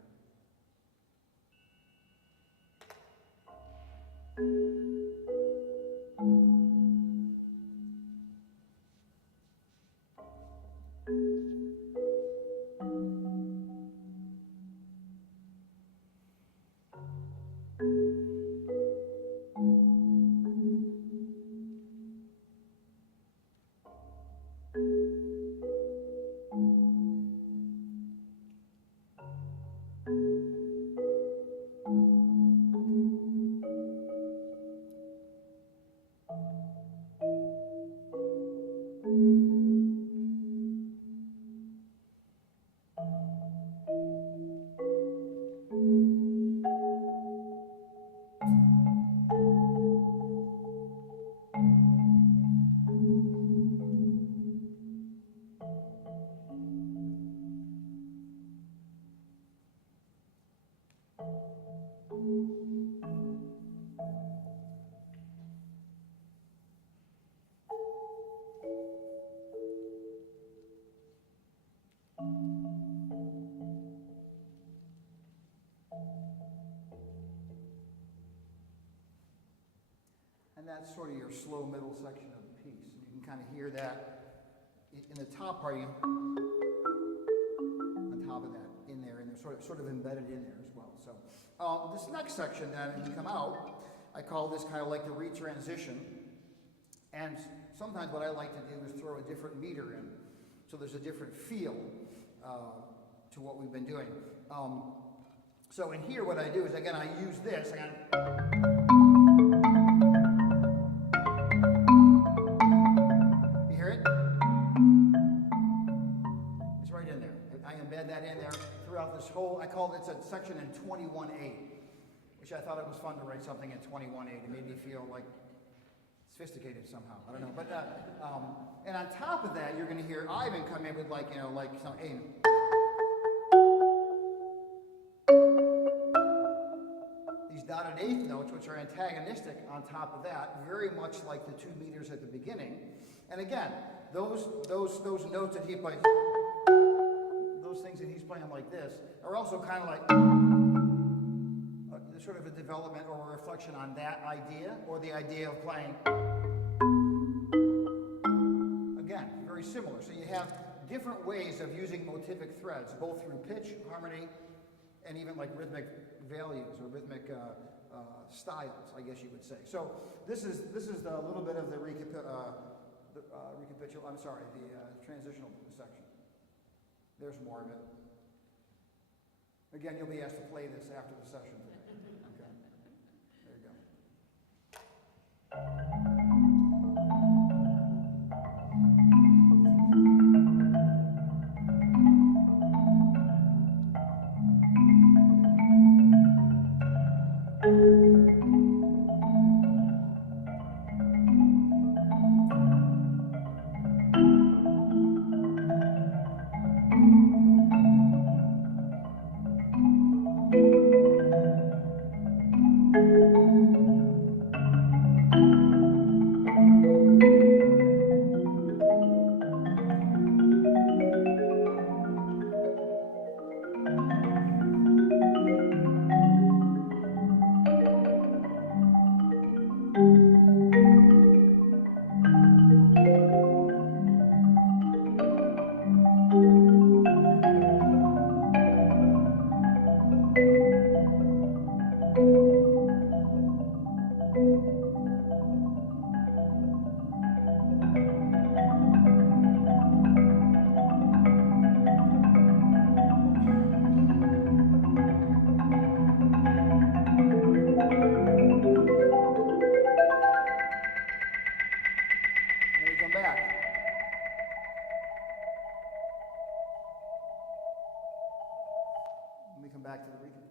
sort of your slow middle section of the piece. And you can kind of hear that in the top part, on top of that, in there, and they're sort of embedded in there as well. So this next section then, when you come out, I call this kind of like the retransition. And sometimes what I like to do is throw a different meter in, so there's a different feel to what we've been doing. So in here, what I do is, again, I use this. You hear it? It's right in there. I embed that in there throughout this whole, I call it a section in 21/8, which I thought it was fun to write something in 21/8. It made me feel like sophisticated somehow. I don't know. But and on top of that, you're going to hear Ivan come in with like some A. These dotted eighth notes, which are antagonistic on top of that, very much like the 2 meters at the beginning. And again, those notes that he plays, those things that he's playing like this, are also kind of like sort of a development or a reflection on that idea, or the idea of playing. Again, very similar. So you have different ways of using motivic threads, both through pitch, harmony, and even like rhythmic values or rhythmic styles, I guess you would say. So this is a little bit of the transitional section. There's more of it. Again, you'll be asked to play this after the session today. Okay. There you go.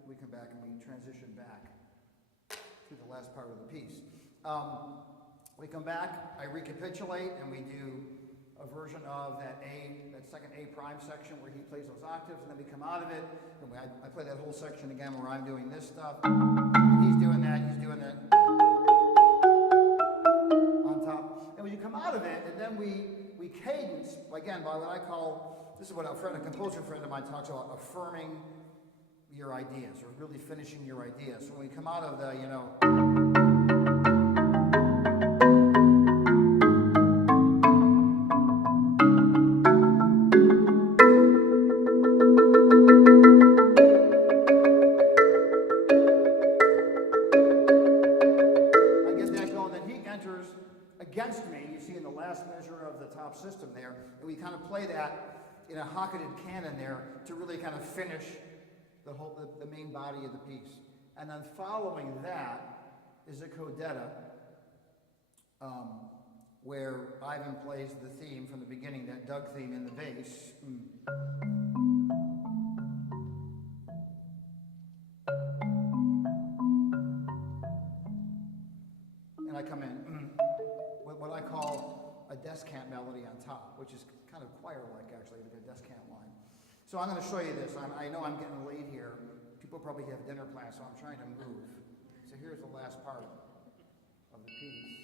We come back and we transition back to the last part of the piece. We come back, I recapitulate, and we do a version of that second A prime section where he plays those octaves, and then we come out of it, and I play that whole section again where I'm doing this stuff, and he's doing that on top. And when you come out of it, and then we cadence, again, by what I call, this is what a composer friend of mine talks about, affirming your ideas, or really finishing your ideas. So when we come out of the, I get that going, then he enters against me, you see in the last measure of the top system there, and we kind of play that in a hocketed canon there to really kind of finish the main body of the piece. And then following that is a codetta, where Ivan plays the theme from the beginning, that Doug theme in the bass. And I come in with what I call a descant melody on top, which is kind of choir-like, actually, like a descant line. So I'm going to show you this. I know I'm getting late here. People probably have dinner plans, so I'm trying to move. So here's the last part of the piece.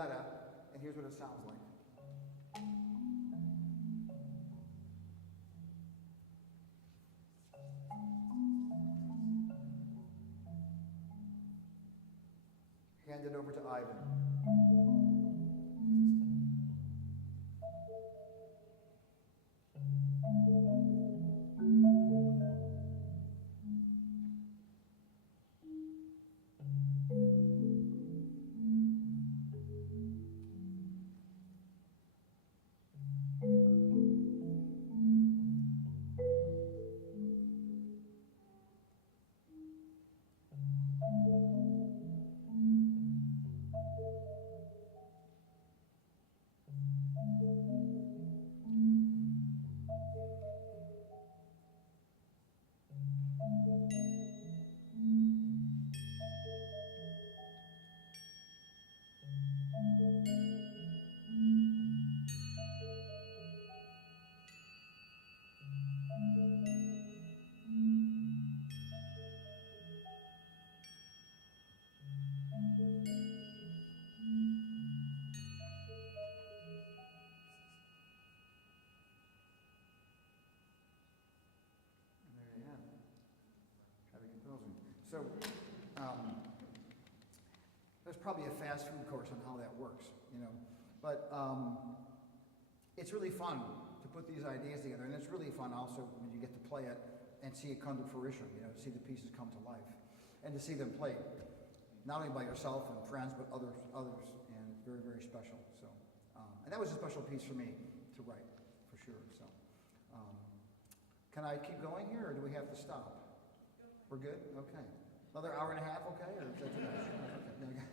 bayonetta, and here's what it sounds like. Hand it over to Ivan. So there's probably a fast food course on how that works, but it's really fun to put these ideas together, and it's really fun also when you get to play it and see it come to fruition, to see the pieces come to life, and to see them played, not only by yourself and friends, but others, and it's very, very special. So, and that was a special piece for me to write, for sure. So, can I keep going here, or do we have to stop? We're good? Okay. Another hour and a half, okay? Or is that too much? Okay.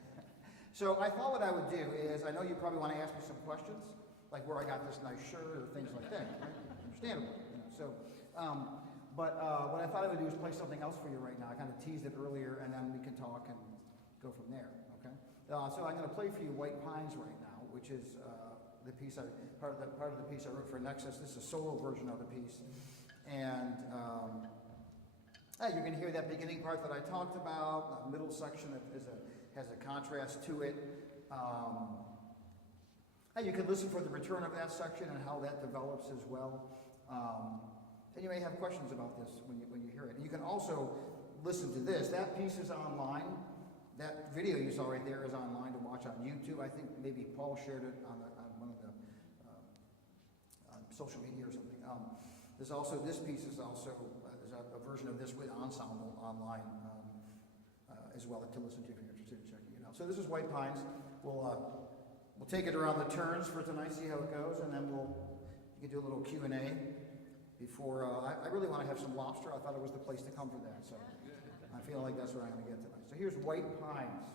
So I thought what I would do is, I know you probably want to ask me some questions, like where I got this nice shirt or things like that, right? Understandable, but what I thought I would do is play something else for you right now. I kind of teased it earlier, and then we can talk and go from there, okay? So I'm going to play for you White Pines right now, which is the piece part of the piece I wrote for Nexus. This is a solo version of the piece, and you're going to hear that beginning part that I talked about. The middle section has a contrast to it. You can listen for the return of that section and how that develops as well. And you may have questions about this when you hear it. And you can also listen to this. That piece is online. That video you saw right there is online to watch on YouTube. I think maybe Paul shared it on one of the on social media or something. There's also, this piece is also there's a version of this with ensemble online as well to listen to if you're interested in checking it out. So this is White Pines. We'll take it around the turns for tonight, see how it goes, and then you can do a little Q&A before. I really want to have some lobster. I thought it was the place to come for that, so I feel like that's what I'm going to get tonight. So here's White Pines.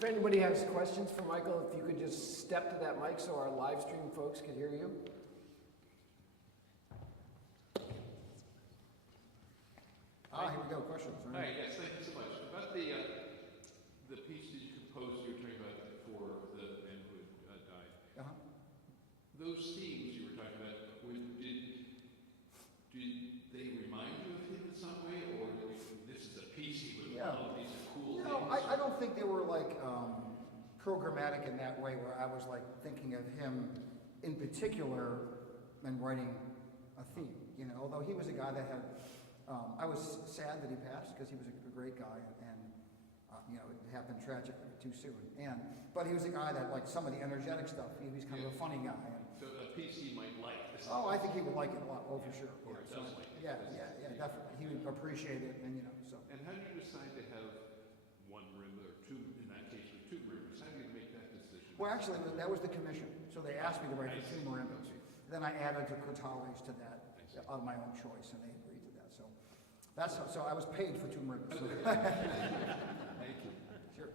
If anybody has questions for Michael, if you could just step to that mic so our live stream folks could hear you. Here we go, questions. Hi, yes, thank you so much. About the piece that you composed, you were talking about for the man who had died. Uh-huh. Those themes you were talking about, did they remind you of him in some way, or this is a piece he would love, these are cool No, things? I don't think they were like programmatic in that way where I was like thinking of him in particular and writing a theme, you know, although he was a guy that had, I was sad that he passed because he was a great guy and you know, it happened tragically too soon. But he was a guy that, like, some of the energetic stuff, he was kind of a funny guy. So a piece he might like. I think he would like it a lot. Oh, for sure. Or it does like it. Yeah, definitely. He would appreciate it, and you know, so. And how did you decide to have one marimba, or two, in that case, with two marimbas? How did you make that decision? Well, actually, that was the commission. So they asked me to write for two marimbas. Then I added the crotales to that on my own choice, and they agreed to that. So I was paid for two marimbas. So. Thank you. Sure.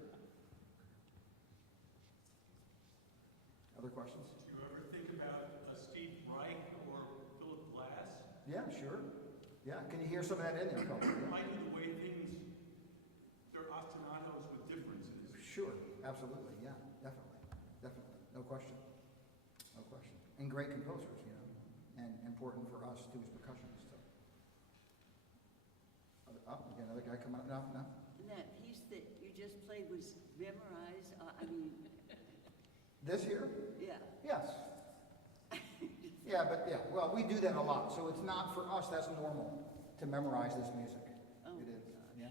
Other questions? Do you ever think about Steve Reich or Philip Glass? Yeah, sure. Yeah, can you hear some of that in there? Might be the way things, they're ostinatos with differences. Sure, absolutely, yeah, definitely, no question, and great composers, you know, and important for us too as percussionists. So. We got another guy coming up now. And that piece that you just played was memorized. This here? Yeah. Yes. Well, we do that a lot, so it's not for us. That's normal to memorize this music. Oh. It is. Yeah.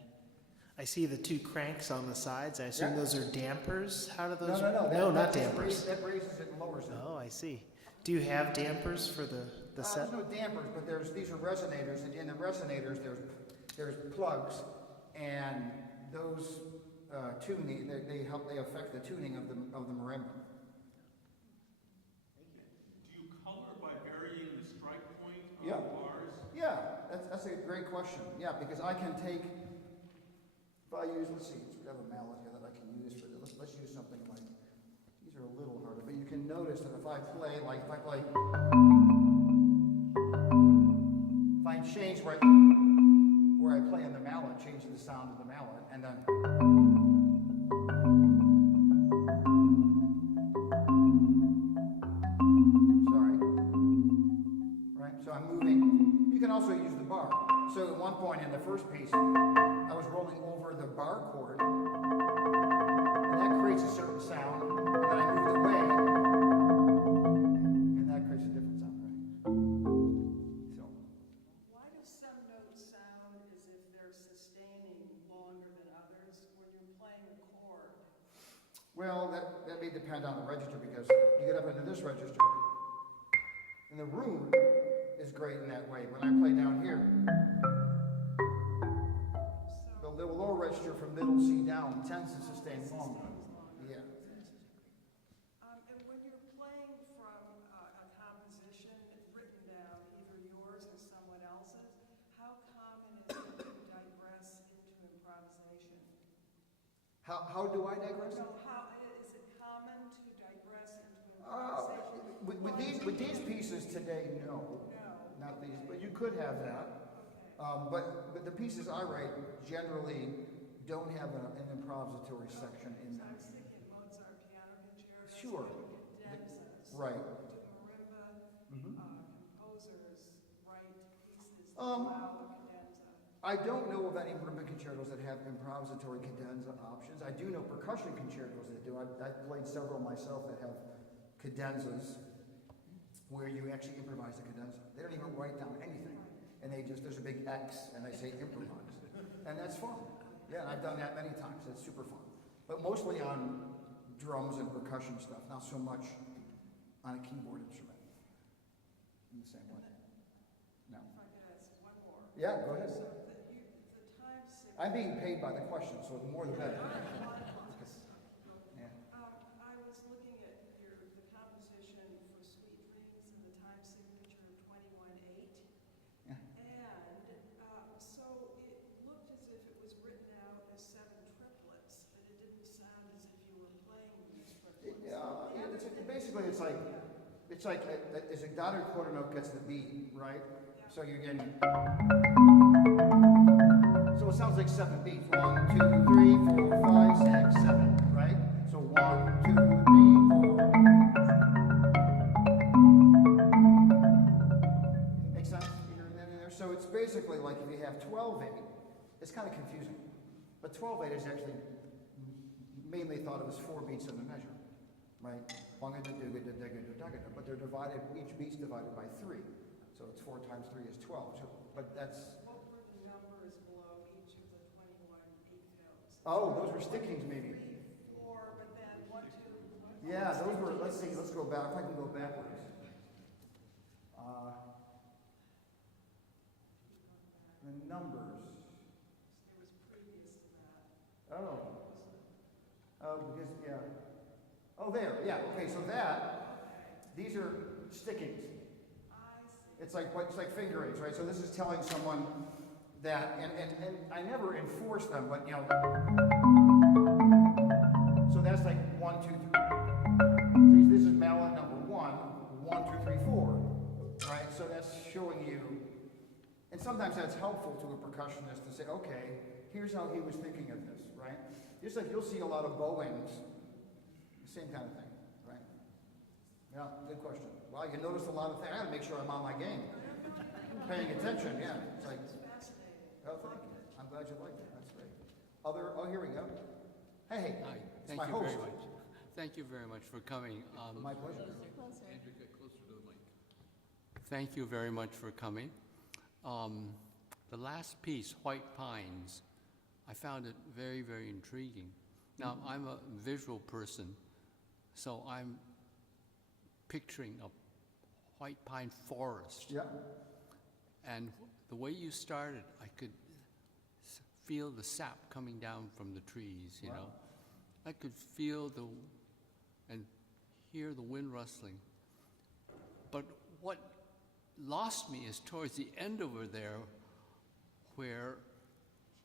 I see the two cranks on the sides. I assume those are dampers. How do those? No. Not dampers. That raises it and lowers it. Oh, I see. Do you have dampers for the set? There's no dampers, but these are resonators, and in the resonators there's plugs, and those tuning they affect the tuning of the marimba. Do you color by varying the strike point of Yeah. the bars? Yeah, that's a great question. Yeah, because I can take, if I use, let's see, we have a mallet here that I can use for this. Let's use something like, these are a little harder, but you can notice that if I change where I play on the mallet, change the sound of the mallet, and then, sorry, right, so I'm moving. You can also use the bar. So at one point in the first piece, I was rolling over the bar chord, and that creates a certain sound, and then I moved away, and that creates a different sound, right? So. Why do some notes sound as if they're sustaining longer than others when you're playing a chord? Well, that may depend on the register, because you get up into this register, and the room is great in that way. When I play down here, the lower register from middle C down tends to sustain longer. Yeah. And when you're playing from a composition written down, either yours or someone else's, how common is it to digress into improvisation? How do I digress? No, is it common to digress into improvisation? With these pieces today, no. Not these, but you could have that. But the pieces I write generally don't have an improvisatory section in them. I was thinking Mozart piano concertos. Sure. Cadenzas. Right. Marimba composers write pieces that allow a cadenza. I don't know of any marimba concertos that have improvisatory cadenza options. I do know percussion concertos that do. I've played several myself that have cadenzas where you actually improvise the cadenza. They don't even write down anything. And there's a big X, and they say improvise. And that's fun. Yeah, and I've done that many times. It's super fun. But mostly on drums and percussion stuff, not so much on a keyboard instrument. In the same way. No. If I could ask one more. Yeah, go ahead. So the time signature. I'm being paid by the question, so the more the better. Yeah. I was looking at the composition for Sweet Dreams and the time signature of 21/8. Yeah. And so it looked as if it was written out as 7 triplets, but it didn't sound as if you it's like as a dotted quarter note gets the beat, right? So you're getting. So it sounds like 7 beats. 1, 2, 3, 4, 5, 6, 7, right? So 1, 2, 3, 4. Make sense? You hearing that in there? So it's basically like if you have 12/8, it's kind of confusing. But 12/8 is actually mainly thought of as 4 beats in the measure, right? But they're divided, each beat's divided by 3. So it's 4 times 3 is 12. So, but that's. What were the numbers below each of the 21 notes? Oh, those were stickings maybe. 3, 4, but then 1, 2. Yeah, those were, let's see, let's go back, if I can go backwards. The numbers. It was previous to that. Oh. Oh, because, yeah. Oh, there, yeah, okay, so these are stickings. It's like finger eights, right? So this is telling someone that, and I never enforce them, but, you know, so that's like 1, 2, 3. See, this is mallet number 1, 1, 2, 3, 4, right? So that's showing you, and sometimes that's helpful to a percussionist to say, okay, here's how he was thinking of this, right? Just like you'll see a lot of bowings, same kind of thing, right? Yeah, good question. Wow, you noticed a lot of things. I gotta make sure I'm on my game. Paying attention, yeah. It's like, oh, thank you. I'm glad you liked it. That's great. Oh, here we go. Hey, Hi, it's thank my you host. very much. Thank you very much for coming. My pleasure. Andrew, get closer to the mic. Thank you very much for coming. The last piece, White Pines, I found it very, very intriguing. Now, I'm a visual person, so I'm picturing a white pine forest. Yeah. And the way you started, I could feel the sap coming down from the trees, you know. I could feel and hear the wind rustling. But what lost me is towards the end over there where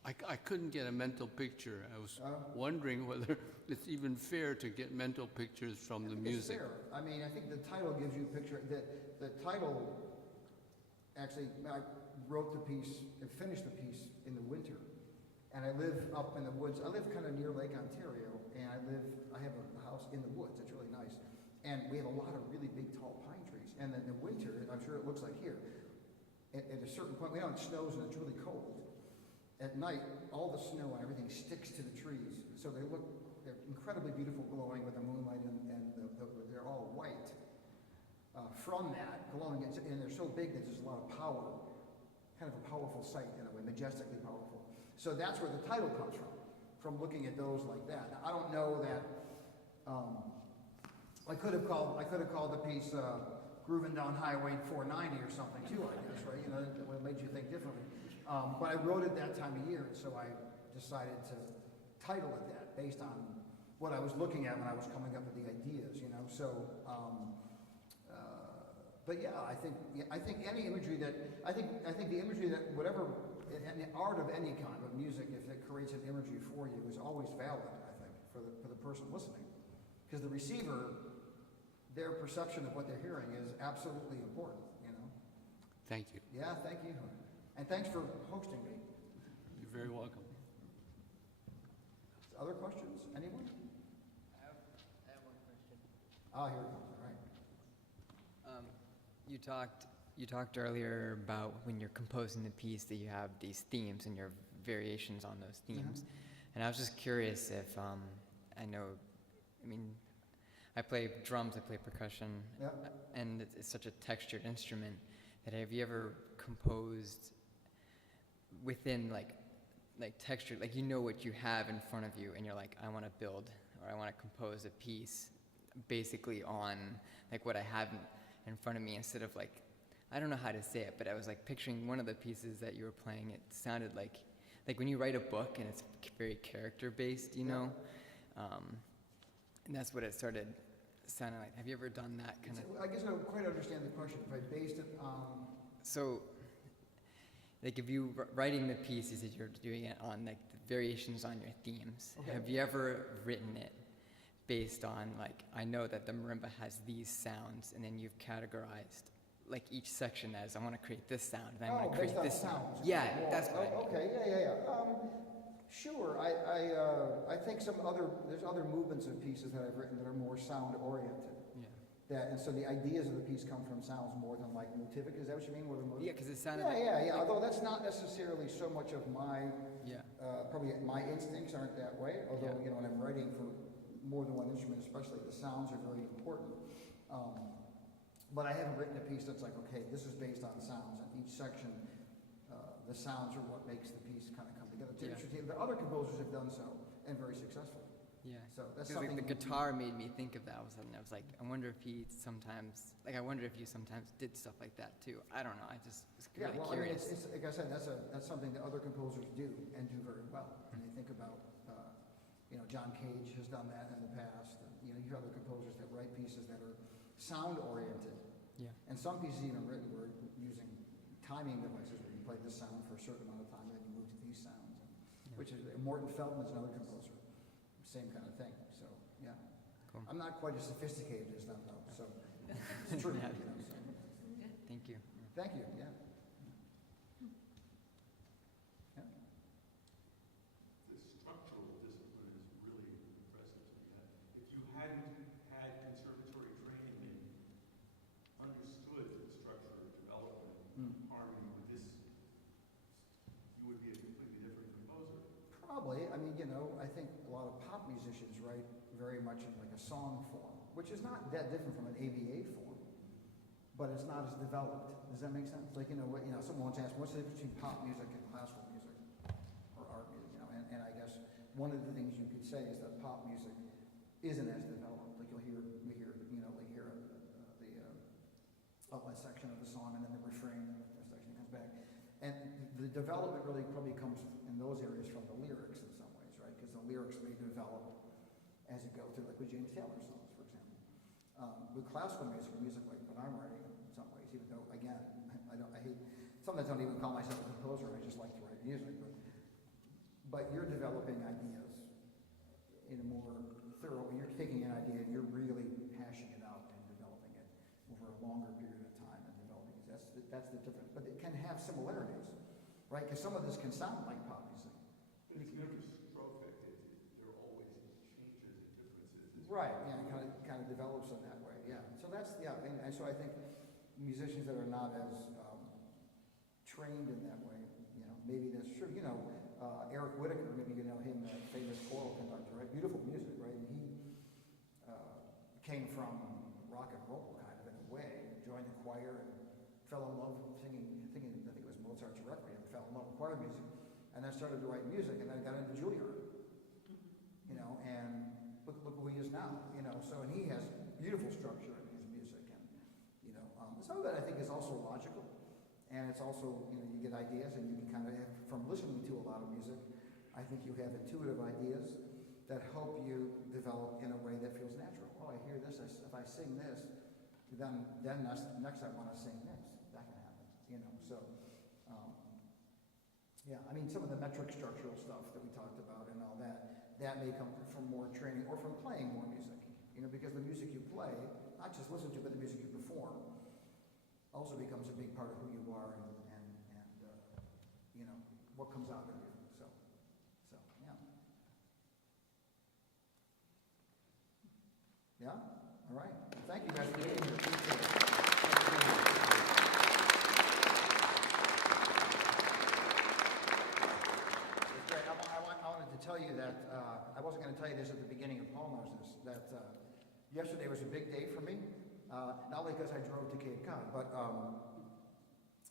I couldn't get a mental picture. I was wondering whether it's even fair to get mental pictures from the music. It's fair. I mean, I think the title gives you a picture. The title, actually, I wrote the piece and finished the piece in the winter. And I live up in the woods. I live kind of near Lake Ontario, and I have a house in the woods. It's really nice. And we have a lot of really big, tall pine trees. And in the winter, I'm sure it looks like here, at a certain point, it snows and it's really cold. At night, all the snow and everything sticks to the trees. So they're incredibly beautiful glowing with the moonlight, and they're all white from that glowing. And they're so big that there's a lot of power, kind of a powerful sight in a way, majestically powerful. So that's where the title comes from looking at those like that. Now, I don't know that, I could have called the piece Groovin' Down Highway 490 or something too, I guess, right? You know, it would have made you think differently. But I wrote it that time of year, and so I decided to title it that based on what I was looking at when I was coming up with the ideas, you know. So, but yeah, I think any imagery that I think the imagery that whatever in the art of any kind of music, if it creates an imagery for you, is always valid. I think for the person listening, because the receiver, their perception of what they're hearing is absolutely important. You know. Thank you. Yeah, thank you. And thanks for hosting me. You're very welcome. Other questions? Anyone? I have one question. Ah, here we go. All right. You talked earlier about when you're composing the piece that you have these themes and your variations on those themes. And I was just curious if I play drums, I play percussion, and it's such a textured instrument that have you ever composed within like texture, like you know what you have in front of you and you're like, I want to build or I want to compose a piece basically on like what I have in front of me, instead of like, I don't know how to say it, but I was like picturing one of the pieces that you were playing, it sounded like when you write a book and it's very character based, you know, and that's what it started sounding like. Have you ever done that kind of? I guess I don't quite understand the question. If I based it on. So, like if you writing the piece, you said you're doing it on like the variations on your themes. Okay. Have you ever written it based on, like, I know that the marimba has these sounds, and then you've categorized, like, each section as, I want to create this sound, and I want to create based on this sound. sounds. Yeah, More. that's what I mean. Okay, yeah. Sure, I think there's other movements of pieces that I've written that are more sound-oriented. Yeah. And so the ideas of the piece come from sounds more than like motivic. Is that what you mean? Yeah, because it sounded Yeah. like, Although that's not necessarily so much of my, yeah. probably my instincts aren't that way. Although, Yeah. when I'm writing for more than one instrument, especially the sounds are very important. But I haven't written a piece that's like, okay, this is based on sounds. And each section, the sounds are what makes the piece kind of come together. It's Yeah. interesting. The other composers have done so, and very successfully. Yeah. So that's 'Cause, like, something. the guitar made me think of that all of a sudden. I was like, I wonder if he sometimes, like, I wonder if you sometimes did stuff like that too. I don't know. I just was Yeah, really well, I mean, curious. it's like I said, that's something that other composers do and do very well. And they think about, John Cage has done that in the past. And, you have other composers that write pieces that are sound-oriented. Yeah. And some pieces even written were using timing devices where you play this sound for a certain amount of time and then you move to these sounds. Which is, Morton Feldman's another composer. Same kind of thing. So, yeah. Cool. I'm not quite as sophisticated as them, though. So, it's true. Yeah. So. Thank you. Thank you, yeah. The structural discipline is really impressive to me. If you hadn't had conservatory training and understood structure, development, harmony with this, you would be a completely different composer. Probably. I mean, I think a lot of pop musicians write very much in like a song form, which is not that different from an ABA form, but it's not as developed. Does that make sense? Like, someone once asked, what's the difference between pop music and classical music or art music? And I guess one of the things you could say is that pop music isn't as developed. Like the outlet section of the song and then the refrain and the section comes back. And the development really probably comes in those areas from the lyrics in some ways, right? Because the lyrics may develop as you go through, like with James Taylor songs, for example. With classical music like what I'm writing in some ways, even though, again, I hate, sometimes I don't even call myself a composer, I just like to write music, but you're developing ideas in a more thorough, you're taking an idea and you're really hashing it out and developing it over a longer period of time and developing it. That's the difference. But it can have similarities, right? Because some of this can sound like pop music. But it's never strophic. There are always changes and differences. Right, yeah, it kind of develops in that way, yeah. So that's, and so I think musicians that are not as trained in that way, maybe that's true. Eric Whitaker, maybe you know him, famous choral conductor, right? Beautiful music, right? And he came from rock and roll kind of in a way, joined the choir and fell in love singing, I think it was Mozart's Requiem, fell in love with choir music, and then started to write music, and then got into Juilliard, and look who he is now, so, and he has beautiful structure in his music, and, some of it I think is also logical, and it's also, you get ideas, and you can kind of, from listening to a lot of music, I think you have intuitive ideas that help you develop in a way that feels natural. Oh, I hear this, if I sing this, then next I want to sing this. That can happen, so, yeah, I mean, some of the metric structural stuff that we talked about and all that may come from more training or from playing more music, because the music you play, not just listen to, but the music you perform, also becomes a big part of who you are and what comes out of you. So yeah. Yeah? All right. Thank you guys for being here. Appreciate it. It's great. I wanted to tell you that I wasn't going to tell you this at the beginning of Paul knows this, that yesterday was a big day for me. Not only because I drove to Cape Cod, but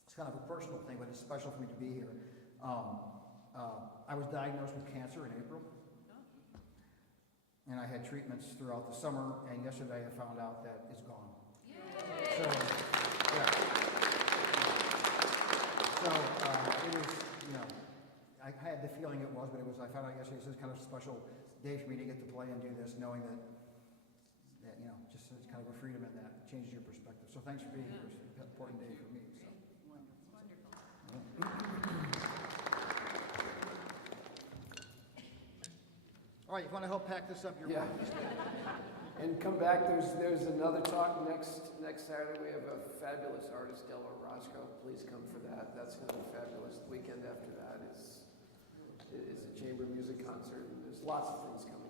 it's kind of a personal thing, but it's special for me to be here. I was diagnosed with cancer in April, and I had treatments throughout the summer, and yesterday I found out that it's gone. So, yeah. So, it was, I had the feeling it was, but I found out yesterday it's kind of a special day for me to get to play and do this, knowing that just it's kind of a freedom in that. It changes your perspective. So thanks for being here. It's an important day for me. So. Wonderful. All right, if you want to help pack this up, you're Yeah. welcome. And come back, there's another talk next Saturday. We have a fabulous artist, Della Roscoe. Please come for that. That's going to be fabulous. The weekend after that is a chamber music concert. And there's lots of things coming